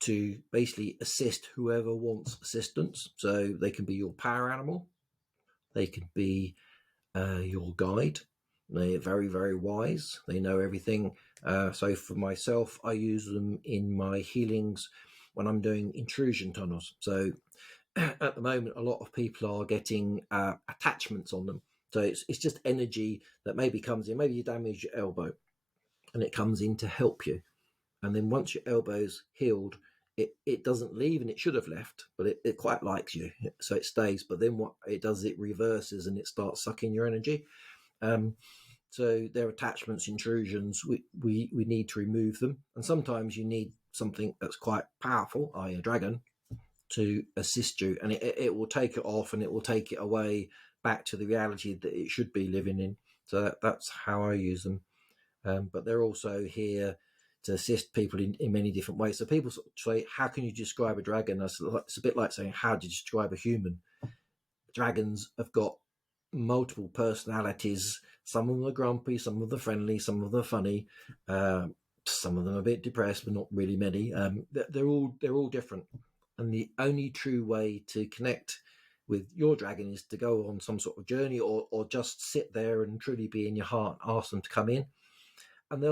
to basically assist whoever wants assistance. So they can be your power animal, they can be your guide. They're very, very wise. They know everything. So for myself, I use them in my healings when I'm doing intrusion tunnels. So at the moment, a lot of people are getting attachments on them. So it's just energy that maybe comes in. Maybe you damage your elbow, and it comes in to help you. And then once your elbow's healed, it doesn't leave, and it should have left, but it quite likes you, so it stays. But then what it does, it reverses and it starts sucking your energy. So their attachments, intrusions, we need to remove them. And sometimes you need something that's quite powerful, i.e. a dragon, to assist you, and it will take it off and it will take it away back to the reality that it should be living in. So that's how I use them. But they're also here to assist people in many different ways. So people say, how can you describe a dragon? It's a bit like saying, how do you describe a human? Dragons have got multiple personalities. Some of them are grumpy, some of them are friendly, some of them are funny, some of them are a bit depressed, but not really many. They're all different. And the only true way to connect with your dragon is to go on some sort of journey, or just sit there and truly be in your heart. Ask them to come in, and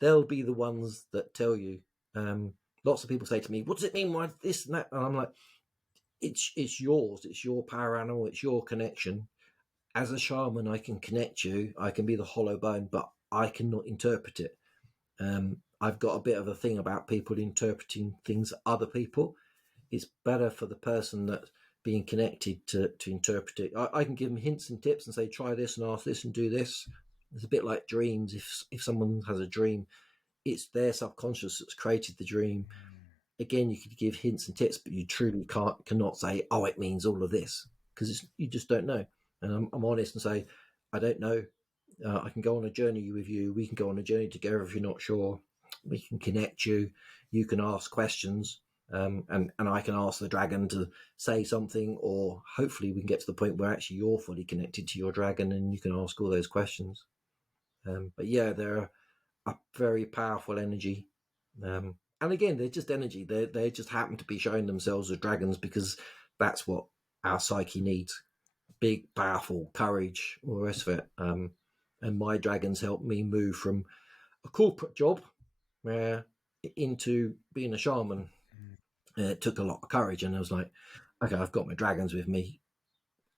they'll be the ones that tell you. Lots of people say to me, "What does it mean? Why this and that?" And I'm like, "It's yours. It's your power animal. It's your connection. As a shaman, I can connect you. I can be the hollow bone, but I cannot interpret it. I've got a bit of a thing about people interpreting things other people. It's better for the person that's being connected to interpret it. I can give them hints and tips and say, try this and ask this and do this. It's a bit like dreams. If someone has a dream, it's their subconscious that's created the dream. Again, you could give hints and tips, but you truly cannot say, oh, it means all of this, because you just don't know. And I'm honest and say, I don't know. I can go on a journey with you. We can go on a journey together if you're not sure. We can connect you. You can ask questions, and I can ask the dragon to say something, or hopefully we can get to the point where actually you're fully connected to your dragon and you can ask all those questions. But yeah, they're a very powerful energy. And again, they're just energy. They just happen to be showing themselves as dragons because that's what our psyche needs: big, powerful, courage, all the rest of it. And my dragons helped me move from a corporate job into being a shaman. It took a lot of courage, and I was like, okay, I've got my dragons with me.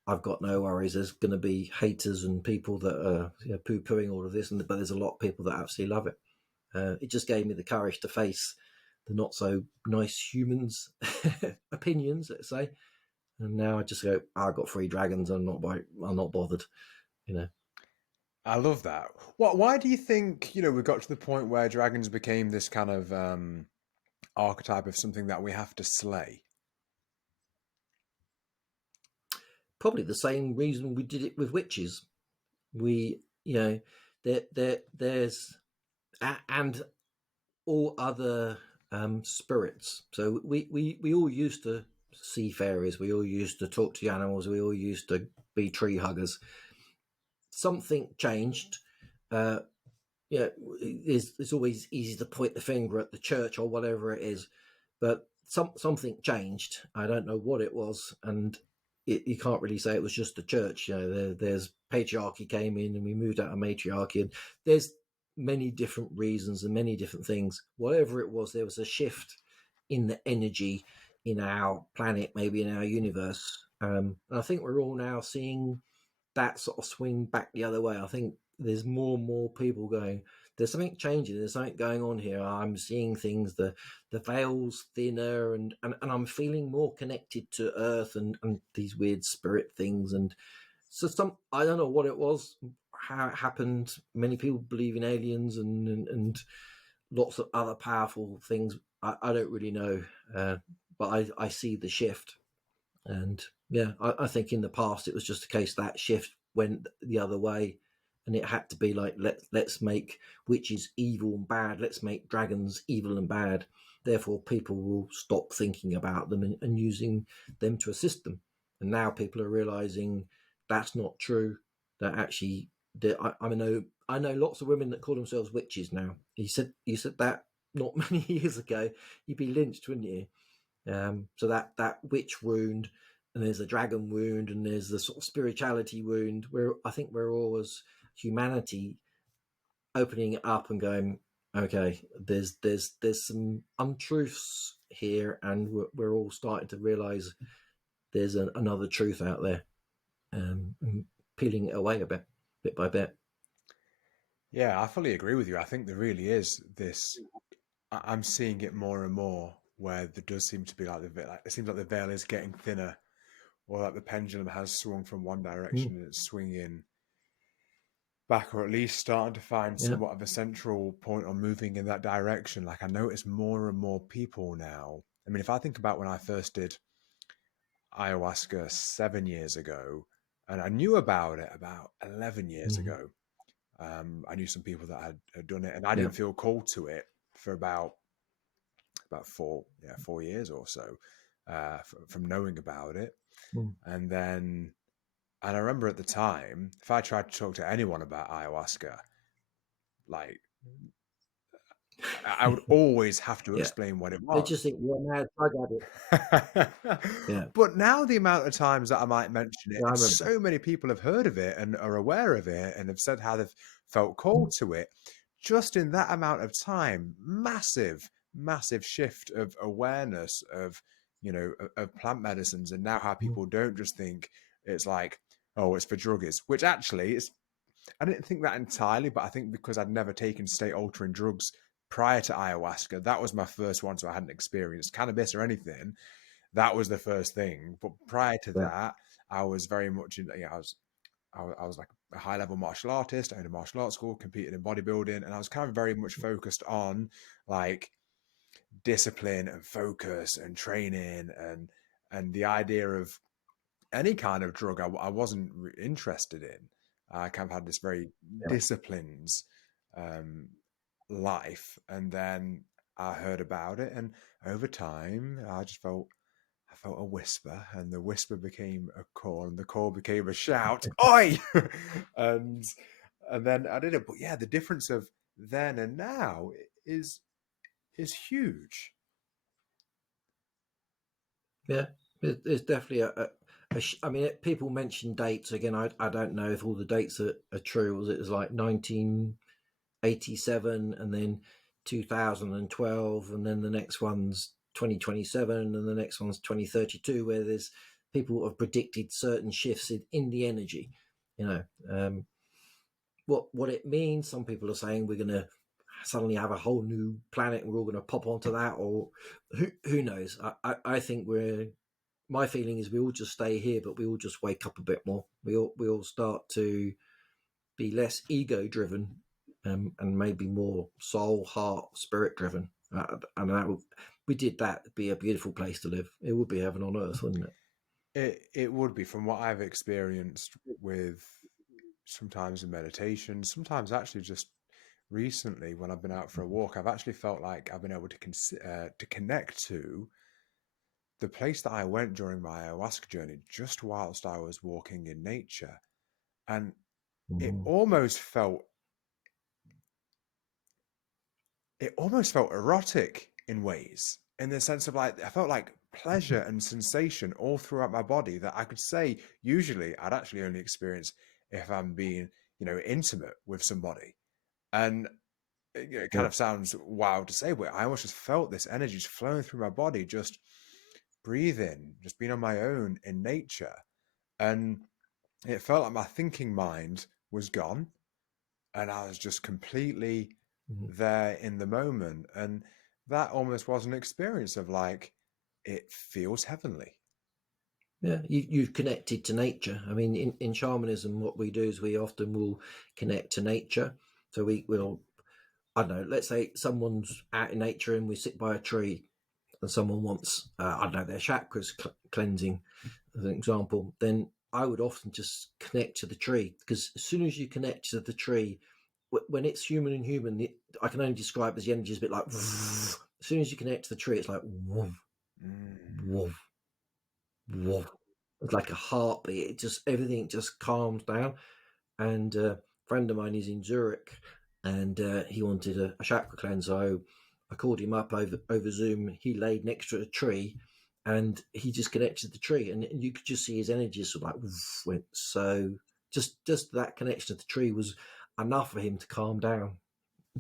I've got no worries. There's going to be haters and people that are poo-pooing all of this, but there's a lot of people that absolutely love it. It just gave me the courage to face the not so nice humans' opinions, let's say. And now I just go, I've got 3 dragons. I'm not bothered, you know. I love that. Why do you think, we got to the point where dragons became this kind of archetype of something that we have to slay? Probably the same reason we did it with witches. We, there's and all other spirits. So we all used to see fairies. We all used to talk to the animals. We all used to be tree huggers. Something changed. Uh, it's always easy to point the finger at the church or whatever it is, but something changed. I don't know what it was, and you can't really say it was just the church. There's patriarchy came in, and we moved out of matriarchy, and there's many different reasons and many different things. Whatever it was, there was a shift in the energy in our planet, maybe in our universe. And I think we're all now seeing that sort of swing back the other way. I think there's more and more people going, there's something changing, there's something going on here. I'm seeing things, the veil's thinner, and I'm feeling more connected to earth and these weird spirit things. And so I don't know what it was, how it happened. Many people believe in aliens and lots of other powerful things. I don't really know, but I see the shift. And yeah, I think in the past it was just a case that shift went the other way, and it had to be like, let's make witches evil and bad. Let's make dragons evil and bad. Therefore, people will stop thinking about them and using them to assist them. And now people are realizing that's not true. That actually, I know lots of women that call themselves witches now. You said that not many years ago, you'd be lynched, wouldn't you? So that witch wound, and there's a dragon wound, and there's the sort of spirituality wound, where I think we're all, as humanity, opening it up and going, okay, there's some untruths here, and we're all starting to realize there's another truth out there, and peeling it away a bit by bit. Yeah, I fully agree with you. I think there really is this. I'm seeing it more and more where there does seem to be like it seems like the veil is getting thinner, or like the pendulum has swung from one direction and it's swinging back, or at least starting to find Yeah. somewhat of a central point on moving in that direction. Like I notice more and more people now. I mean, if I think about when I first did ayahuasca 7 years ago, and I knew about it about 11 years Mm-hmm. ago. I knew some people that had done it, and I Yeah. didn't feel called to it for about 4 years or so from knowing about it. Mm. And I remember at the time, if I tried to talk to anyone about ayahuasca, like I would always have to Yeah. explain what it They was. just think you're a mad drug addict. Yeah. But now the amount of times that I might mention it, Yeah, I and remember. so many people have heard of it and are aware of it and have said how they've felt called to it, just in that amount of time, massive shift of awareness of, of plant medicines, and now how Mhm. people don't just think it's like, oh, it's for druggies, which actually is, I didn't think that entirely, but I think because I'd never taken state altering drugs prior to ayahuasca, that was my first one, so I hadn't experienced cannabis or anything. That was the first thing. But prior to Yeah. that, I was very much in. I was like a high level martial artist. I owned a martial arts school, competed in bodybuilding, and I was kind of very much focused on like discipline and focus and training and the idea of any kind of drug I wasn't interested in. I kind of had this very Yeah. disciplines um, life, and then I heard about it, and over time, I felt a whisper, and the whisper became a call, and the call became a shout, "Oi!" and and then I did it. But yeah, the difference of then and now is huge. Yeah. There's definitely I mean, people mention dates again. I don't know if all the dates are true. Was it was like 1987 and then 2012, and then the next one's 2027, and the next one's 2032, where there's people have predicted certain shifts in the energy. You know, what it means. Some people are saying we're going to suddenly have a whole new planet and we're all going to pop onto that, or who knows. I think my feeling is we all just stay here, but we all just wake up a bit more. We all start to be less ego driven, and maybe more soul, heart, spirit driven. And we did that, it'd be a beautiful place to live. It would be heaven on earth, wouldn't it? It would be, from what I've experienced with sometimes in meditation, sometimes actually just recently when I've been out for a walk, I've actually felt like I've been able to connect to the place that I went during my ayahuasca journey, just whilst I was walking in nature, and it Mhm. almost felt it almost felt erotic in ways, in the sense of like I felt like pleasure and sensation all throughout my body that I could say usually I'd actually only experience if I'm being, intimate with somebody. And it kind Yeah. of sounds wild to say, but I almost just felt this energy just flowing through my body, just breathing, just being on my own in nature. And it felt like my thinking mind was gone, and I was just completely Mhm. there in the moment. And that almost was an experience of like, it feels heavenly. Yeah, you've connected to nature. I mean, in shamanism, what we do is we often will connect to nature. So we will, I don't know, let's say someone's out in nature and we sit by a tree, and someone wants, I don't know, their chakras cleansing, as an example. Then I would often just connect to the tree, because as soon as you connect to the tree, when it's human and human, I can only describe it as the energy is a bit like, as soon as you connect to the tree, it's like, woof, Mm. woof, woof. It's like a heartbeat. It just, everything just calms down. And a friend of mine is in Zurich, and he wanted a chakra cleanse. So I called him up over Zoom. He laid next to a tree, and he just connected to the tree, and you could just see his energy sort of like went. So just that connection to the tree was enough for him to calm down.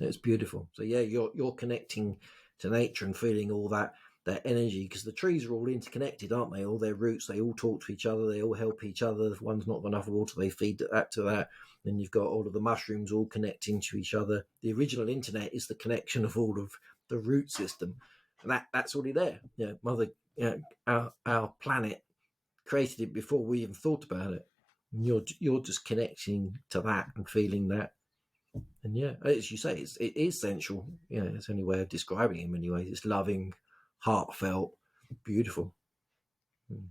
It's beautiful. So yeah, you're connecting to nature and feeling all that energy, because the trees are all interconnected, aren't they? All their roots, they all talk to each other, they all help each other. If one's not got enough water, they feed that to that. Then you've got all of the mushrooms all connecting to each other. The original internet is the connection of all of the root system, and that's already there. Yeah, mother, our planet created it before we even thought about it. And you're just connecting to that and feeling that. And yeah, as you say, it is sensual. Yeah, it's the only way of describing him anyway. It's loving, heartfelt, beautiful. Mm.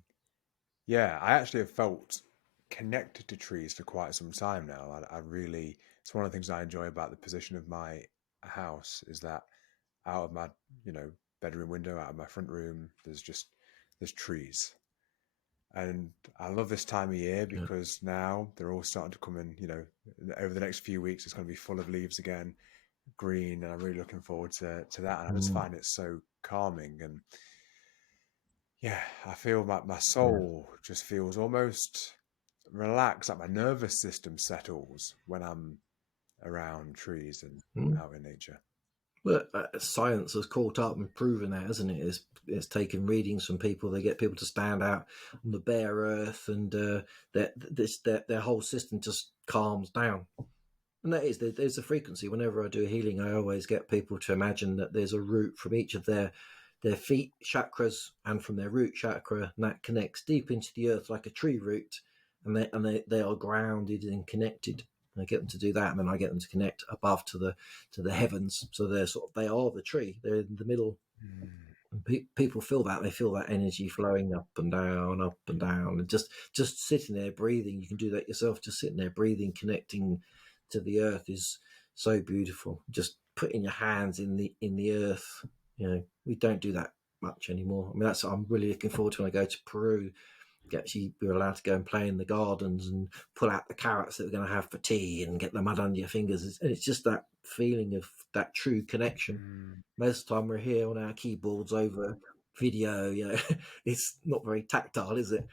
Yeah, I actually have felt connected to trees for quite some time now. I really, it's one of the things I enjoy about the position of my house is that out of my, you know, bedroom window, out of my front room, there's trees. And I love this time of year Yeah. because now they're all starting to come in, over the next few weeks, it's going to be full of leaves again. green, and I'm really looking forward to that. And I just find it so calming, and yeah, I feel like my soul just feels almost relaxed, like my nervous system settles when I'm around trees and Mm. out in nature. Well, science has caught up and proven that, hasn't it? It's taken readings from people. They get people to stand out on the bare earth, and their whole system just calms down. And that is, there's a frequency. Whenever I do healing, I always get people to imagine that there's a root from each of their feet chakras and from their root chakra, and that connects deep into the earth like a tree root, and they are grounded and connected. I get them to do that, and then I get them to connect above to the heavens. So they are the tree. They're in the middle. And people feel that. They feel that energy flowing up and down, and just sitting there breathing. You can do that yourself. Just sitting there breathing, connecting to the earth is so beautiful. Just putting your hands in the earth. We don't do that much anymore. I mean, I'm really looking forward to when I go to Peru. Actually, we're allowed to go and play in the gardens and pull out the carrots that we're going to have for tea and get the mud under your fingers. And it's just that feeling of that true connection. Most of the time we're here on our keyboards over video. It's not very tactile, is it?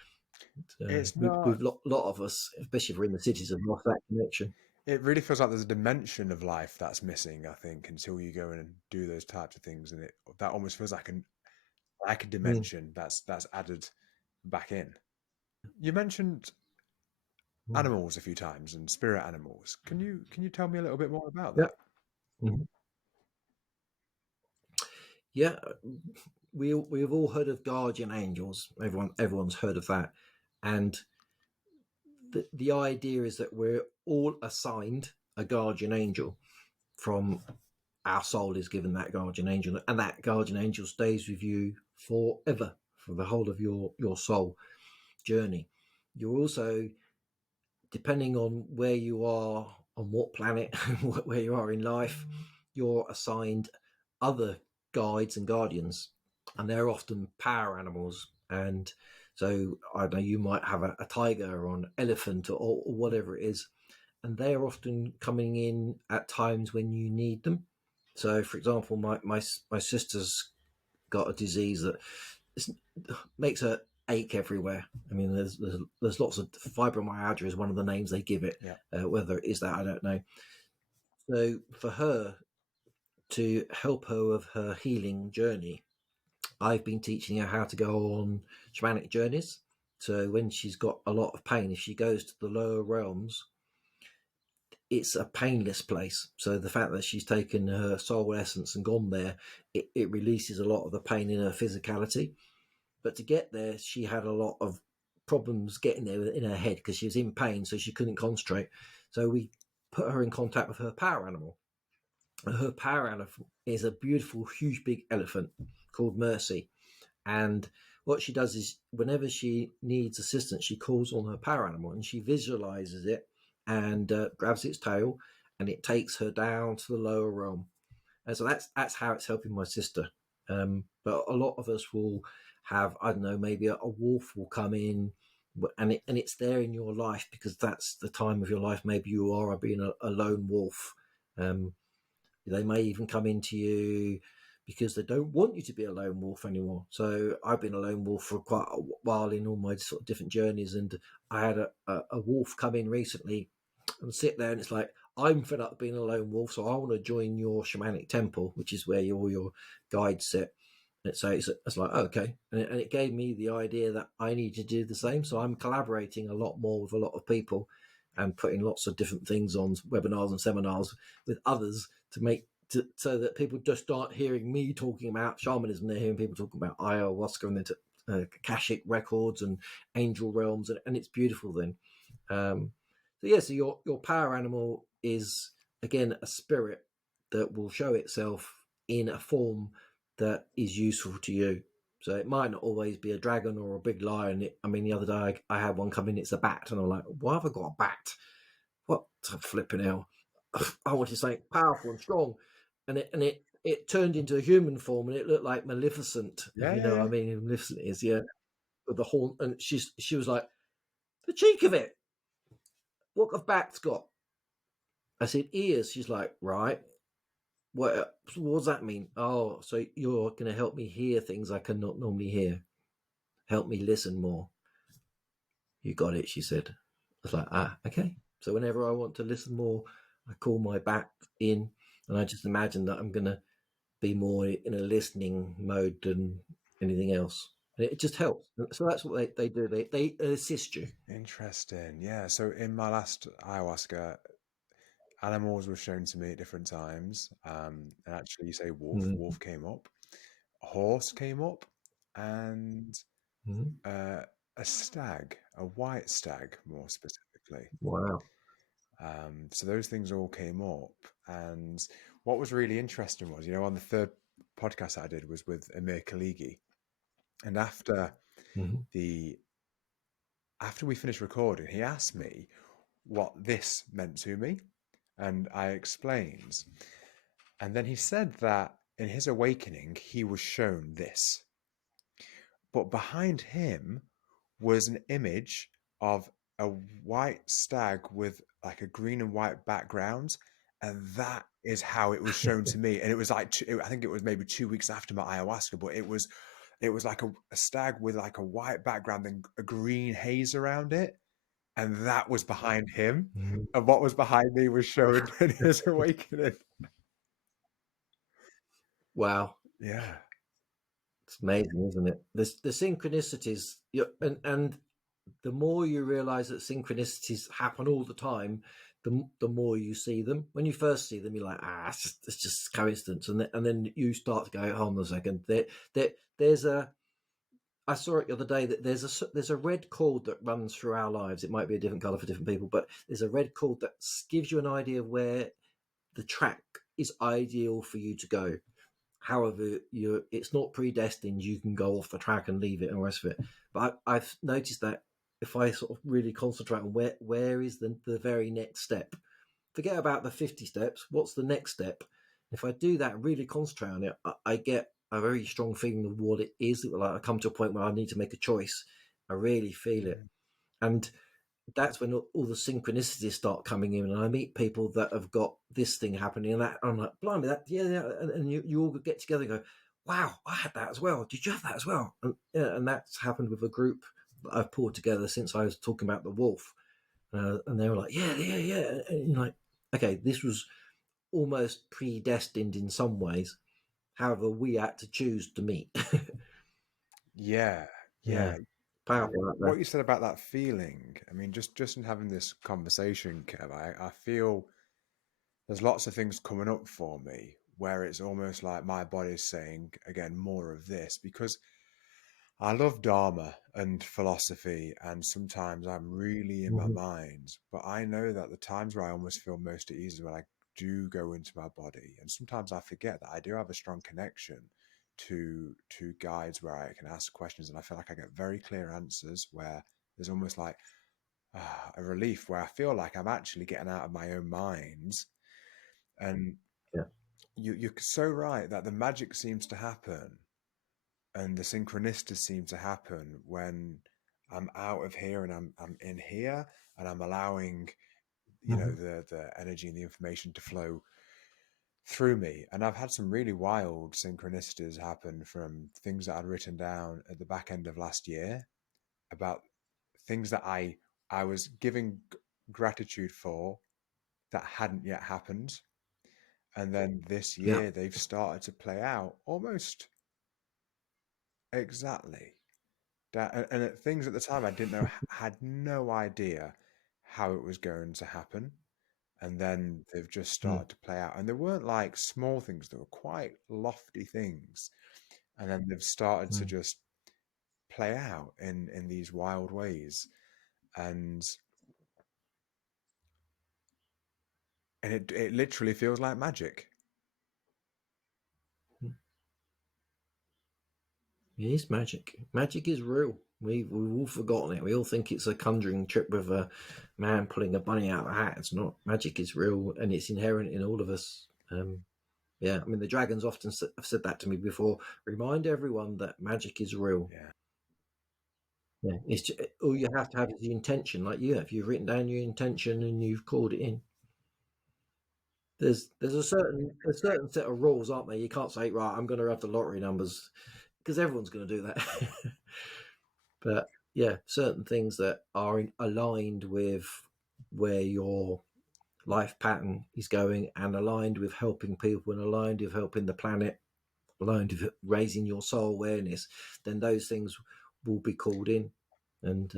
It's We've not. lot of us, especially if we're in the cities, have lost that connection. It really feels like there's a dimension of life that's missing, I think, until you go in and do those types of things, and that almost feels like a Mm. dimension that's added back in. You mentioned Mm. animals a few times and spirit animals. Can you tell me a little bit more about Yeah. that? Mhm. Yeah, we've all heard of guardian angels. Everyone's heard of that, and the idea is that we're all assigned a guardian angel. From our soul is given that guardian angel, and that guardian angel stays with you forever, for the whole of your soul journey. You're also, depending on where you are on what planet, where you are in life, you're assigned other guides and guardians, and they're often power animals. And so I don't know, you might have a tiger or an elephant or whatever it is, and they're often coming in at times when you need them. So, for example, my sister's got a disease that makes her ache everywhere. I mean, there's lots of fibromyalgia is one of the names they give it. Yeah. Whether it is that, I don't know. So for her, to help her with her healing journey, I've been teaching her how to go on shamanic journeys. So when she's got a lot of pain, if she goes to the lower realms, it's a painless place. So the fact that she's taken her soul essence and gone there, it releases a lot of the pain in her physicality. But to get there, she had a lot of problems getting there in her head because she was in pain, so she couldn't concentrate. So we put her in contact with her power animal. And her power animal is a beautiful, huge, big elephant called Mercy. And what she does is, whenever she needs assistance, she calls on her power animal and she visualizes it and grabs its tail, and it takes her down to the lower realm. And so that's how it's helping my sister. But a lot of us will have, I don't know, maybe a wolf will come in, and it's there in your life because that's the time of your life. Maybe you are being a lone wolf. Um, they may even come into you because they don't want you to be a lone wolf anymore. So I've been a lone wolf for quite a while in all my sort of different journeys, and I had a wolf come in recently and sit there, and it's like, I'm fed up being a lone wolf, so I want to join your shamanic temple, which is where all your guides sit. And so it's like, oh, okay. And it gave me the idea that I need to do the same. So I'm collaborating a lot more with a lot of people and putting lots of different things on webinars and seminars with others so that people just aren't hearing me talking about shamanism. They're hearing people talking about ayahuasca and the Akashic records and angel realms, and it's beautiful then. So your power animal is again a spirit that will show itself in a form that is useful to you. So it might not always be a dragon or a big lion. The other day I had one come in. It's a bat, and I'm like, why have I got a bat? What a flipping hell! I wanted something powerful and strong, and it turned into a human form, and it looked like Maleficent. If Yeah, you yeah, know what yeah. I mean, Maleficent is, yeah, with the horn. And she was like, the cheek of it. What have bats got? I said, ears. She's like, right. what does that mean? Oh, so you're going to help me hear things I cannot normally hear. Help me listen more. You got it, she said. I was like, okay. So whenever I want to listen more, I call my back in, and I just imagine that I'm going to be more in a listening mode than anything else. And it just helps. So that's what they do. They assist you. Interesting. Yeah. So in my last ayahuasca, animals were shown to me at different times. And actually, you say wolf. Mm-hmm. Wolf came up. A horse came up, and Mm-hmm. uh, a stag, a white stag, more specifically. Wow. So those things all came up. And what was really interesting was, on the third podcast I did was with Amir Khaligi. And Mm-hmm. the after we finished recording, he asked me what this meant to me. And I explained. And then he said that in his awakening, he was shown this. But behind him was an image of a white stag with like a green and white background. And that is how it was shown to me. And it was like, I think it was maybe 2 weeks after my ayahuasca, but it was like a stag with like a white background and a green haze around it. And that was behind him. Mm-hmm. And what was behind me was shown in his awakening. Wow. Yeah. It's amazing, isn't it? The synchronicities, and the more you realize that synchronicities happen all the time, the more you see them. When you first see them, you're like, it's just coincidence, and then you start to go, hold on a second. There's a. I saw it the other day that there's a red cord that runs through our lives. It might be a different color for different people, but there's a red cord that gives you an idea of where the track is ideal for you to go. However, it's not predestined. You can go off the track and leave it and the rest of it. But I've noticed that if I sort of really concentrate on where is the very next step, forget about the 50 steps. What's the next step? If I do that, really concentrate on it, I get a very strong feeling of what it is. Like I come to a point where I need to make a choice. I really feel it, and that's when all the synchronicities start coming in, and I meet people that have got this thing happening, and that I'm like, blimey, that yeah, and you all get together and go, wow, I had that as well. Did you have that as well? And yeah, and that's happened with a group that I've pulled together since I was talking about the wolf, and they were like, yeah, and you're like, okay, this was almost predestined in some ways. However, we had to choose to meet. Yeah. Yeah, Yeah. powerful like What that. you said about that feeling, I mean, just in having this conversation, Kev, I feel there's lots of things coming up for me where it's almost like my body's saying, again, more of this, because I love Dharma and philosophy, and sometimes I'm really in my Mm-hmm. mind, but I know that the times where I almost feel most at ease is when I do go into my body, and sometimes I forget that I do have a strong connection to guides where I can ask questions, and I feel like I get very clear answers where there's almost like a relief where I feel like I'm actually getting out of my own mind. And Yeah. you're so right that the magic seems to happen and the synchronicities seem to happen when I'm out of here and I'm in here, and I'm allowing Mm-hmm. the energy and the information to flow through me. And I've had some really wild synchronicities happen from things that I'd written down at the back end of last year about things that I was giving gratitude for that hadn't yet happened. And then this Yeah. year they've started to play out almost exactly. And things at the time I didn't know, had no idea how it was going to happen. And then they've just Mm. started to play out. And they weren't like small things, they were quite lofty things. And then they've started to Mm. just play out in these wild ways. And it literally feels like magic. It is magic. Magic is real. We've all forgotten it. We all think it's a conjuring trick with a man pulling a bunny out of a hat. It's not. Magic is real, and it's inherent in all of us. Yeah, I mean the dragons often have said that to me before. Remind everyone that magic is real. Yeah. Yeah, it's just, all you have to have is the intention, like you have. You've written down your intention and you've called it in. there's a certain set of rules, aren't there? You can't say, right, I'm going to have the lottery numbers, because everyone's going to do that. But yeah, certain things that are aligned with where your life pattern is going, and aligned with helping people, and aligned with helping the planet, aligned with raising your soul awareness, then those things will be called in. And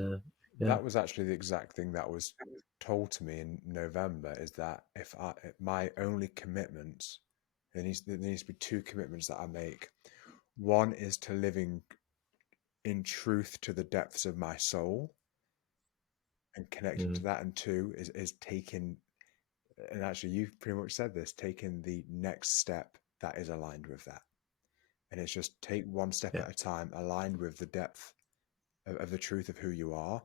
yeah. That was actually the exact thing that was told to me in November, is that if my only commitments, there needs to be two commitments that I make. One is to living in truth to the depths of my soul and connecting to Mm, that, and two is taking, and actually you've pretty much said this, taking the next step that is aligned with that. And it's just take one step yeah. at a time, aligned with the depth of the truth of who you are,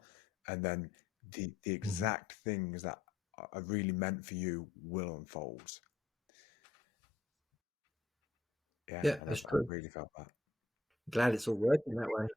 and then the Mhm. exact things that are really meant for you will unfold. Yeah, Yeah, and that's I've true. really felt that. Glad it's all working that way.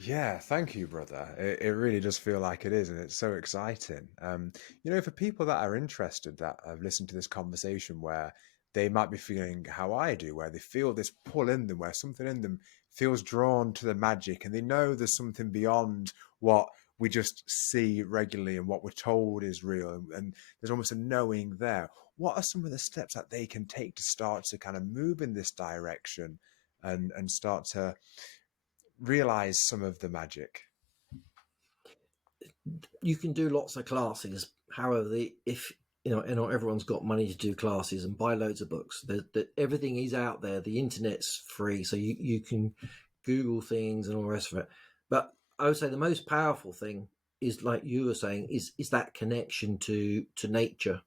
Yeah, thank you, brother. It really does feel like it is, and it's so exciting. For people that are interested, that have listened to this conversation, where they might be feeling how I do, where they feel this pull in them, where something in them feels drawn to the magic, and they know there's something beyond what we just see regularly and what we're told is real, and there's almost a knowing there. What are some of the steps that they can take to start to kind of move in this direction, and start to realize some of the magic? You can do lots of classes. However, if not everyone's got money to do classes and buy loads of books. Everything is out there. The internet's free, so you can Google things and all the rest of it. But I would say the most powerful thing is, like you were saying, is that connection to nature,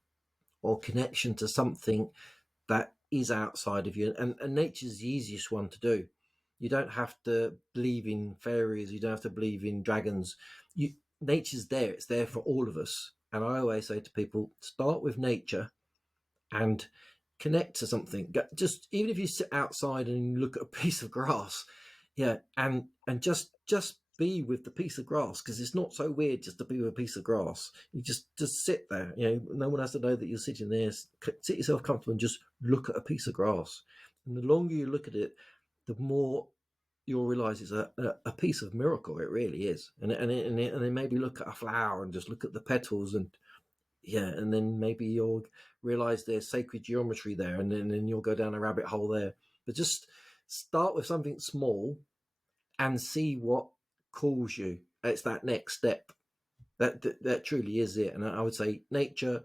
or connection to something that is outside of you. And nature's the easiest one to do. You don't have to believe in fairies. You don't have to believe in dragons. Nature's there. It's there for all of us. And I always say to people, start with nature and connect to something. Just even if you sit outside and look at a piece of grass, yeah, and just be with the piece of grass, because it's not so weird just to be with a piece of grass. You just sit there. No one has to know that you're sitting there. Sit yourself comfortable and just look at a piece of grass. And the longer you look at it, the more you'll realize it's a piece of miracle. It really is. And then maybe look at a flower and just look at the petals, and yeah, and then maybe you'll realize there's sacred geometry there, and then you'll go down a rabbit hole there. But just start with something small and see what calls you. It's that next step. That truly is it. And I would say nature,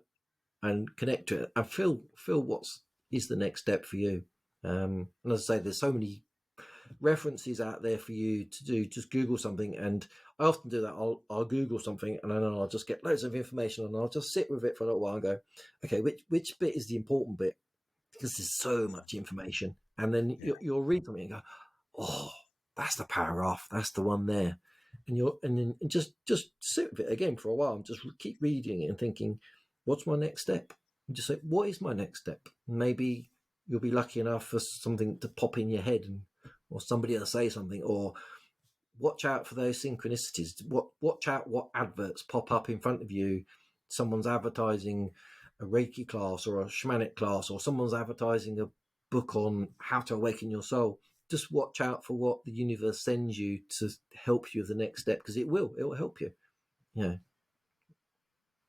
and connect to it, and feel what's is the next step for you. And as I say, there's so many references out there for you to do. Just Google something, and I often do that. I'll Google something, and then I'll just get loads of information, and I'll just sit with it for a little while and go, okay, which bit is the important bit? Because there's so much information, and then Yeah. you'll read something and go, oh, that's the paragraph, that's the one there, and then just sit with it again for a while and just keep reading it and thinking, what's my next step? And just say, what is my next step? Maybe you'll be lucky enough for something to pop in your head, or somebody to say something, or watch out for those synchronicities. Watch out what adverts pop up in front of you. Someone's advertising a Reiki class or a shamanic class, or someone's advertising a book on how to awaken your soul. Just watch out for what the universe sends you to help you with the next step, because it will help you. Yeah.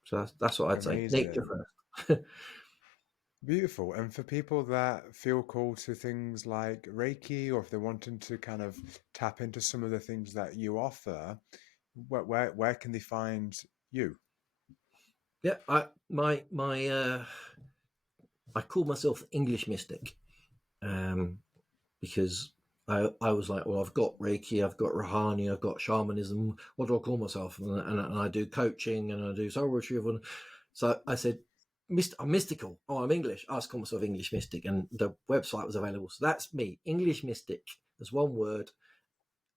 So that's what I'd say. Nature Amazing. first. Beautiful. And for people that feel called to things like Reiki, or if they're wanting to kind of tap into some of the things that you offer, where can they find you? Yeah. I call myself English mystic. Because I was like, well, I've got Reiki, I've got Rahani, I've got shamanism. What do I call myself? And I do coaching and I do soul retrieval. So I said, I'm mystical. Oh, I'm English. I just call myself English Mystic, and the website was available. So that's me, English Mystic. There's one word.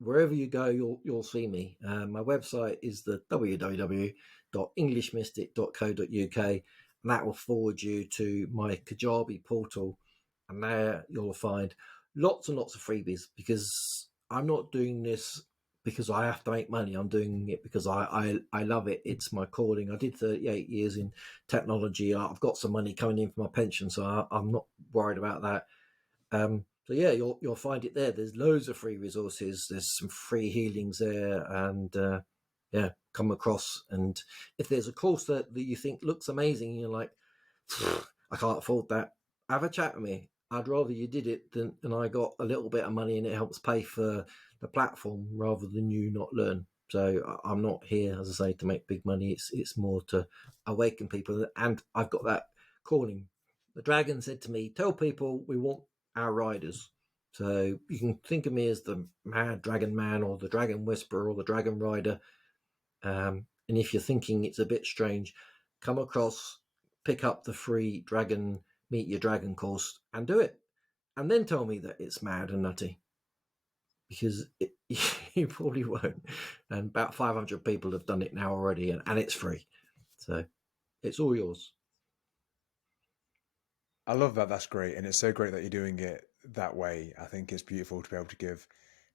Wherever you go, you'll see me. My website is the www.englishmystic.co.uk, and that will forward you to my Kajabi portal, and there you'll find lots and lots of freebies, because I'm not doing this because I have to make money. I'm doing it because I love it. It's my calling. I did 38 years in technology. I've got some money coming in for my pension, so I'm not worried about that. So yeah, you'll find it there. There's loads of free resources. There's some free healings there, and yeah, come across. And if there's a course that you think looks amazing, and you're like, I can't afford that, have a chat with me. I'd rather you did it than I got a little bit of money and it helps pay for the platform rather than you not learn. So I'm not here, as I say, to make big money. It's more to awaken people, and I've got that calling. The dragon said to me, "Tell people we want our riders." So you can think of me as the mad dragon man, or the dragon whisperer, or the dragon rider. And if you're thinking it's a bit strange, come across, pick up the free dragon meet your dragon course and do it, and then tell me that it's mad and nutty, because you probably won't. And about 500 people have done it now already, and it's free, so it's all yours. I love that. That's great. And it's so great that you're doing it that way. I think it's beautiful to be able to give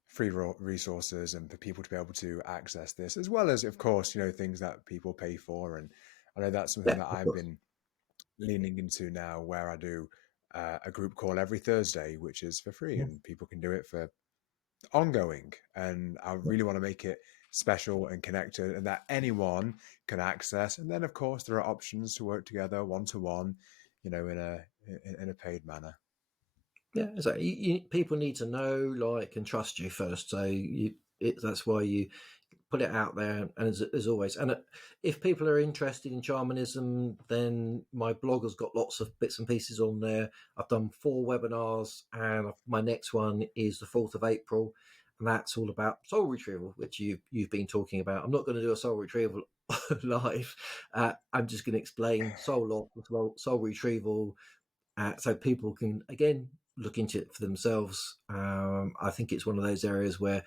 free resources and for people to be able to access this, as well as, of course, things that people pay for. And I know that's something Yeah, that of I've course. been leaning into now, where I do a group call every Thursday, which is for free, and people can do it for ongoing. And I really want to make it special and connected and that anyone can access. And then, of course, there are options to work together one to one, in a paid manner. Yeah, so people need to know, like, and trust you first. So that's why you put it out there. And as always, and if people are interested in shamanism, then my blog has got lots of bits and pieces on there. I've done 4 webinars, and my next one is the 4th of April, and that's all about soul retrieval, which you've been talking about. I'm not going to do a soul retrieval live. I'm just going to explain soul loss, soul retrieval, so people can again look into it for themselves. I think it's one of those areas where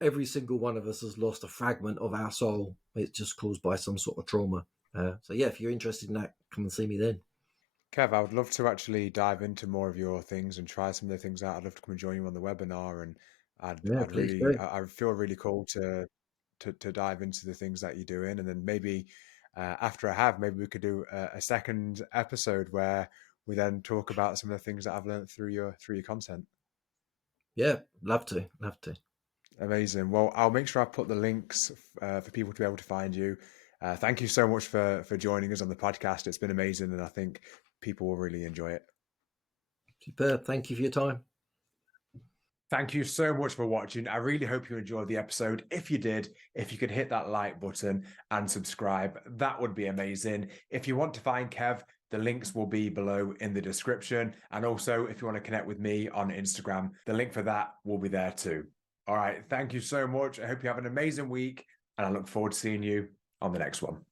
every single one of us has lost a fragment of our soul. It's just caused by some sort of trauma. So yeah, if you're interested in that, come and see me then. Kev, I would love to actually dive into more of your things and try some of the things out. I'd love to come and join you on the webinar, and Yeah, I'd please really, do. I feel really cool to dive into the things that you're doing, and then maybe after I have, maybe we could do a second episode where we then talk about some of the things that I've learned through your content. Yeah, love to, love to. Amazing. Well, I'll make sure I put the links for people to be able to find you. Thank you so much for joining us on the podcast. It's been amazing, and I think people will really enjoy it. Superb. Thank you for your time. Thank you so much for watching. I really hope you enjoyed the episode. If you did, if you could hit that like button and subscribe, that would be amazing. If you want to find Kev, the links will be below in the description. And also, if you want to connect with me on Instagram, the link for that will be there too. All right. Thank you so much. I hope you have an amazing week, and I look forward to seeing you on the next one.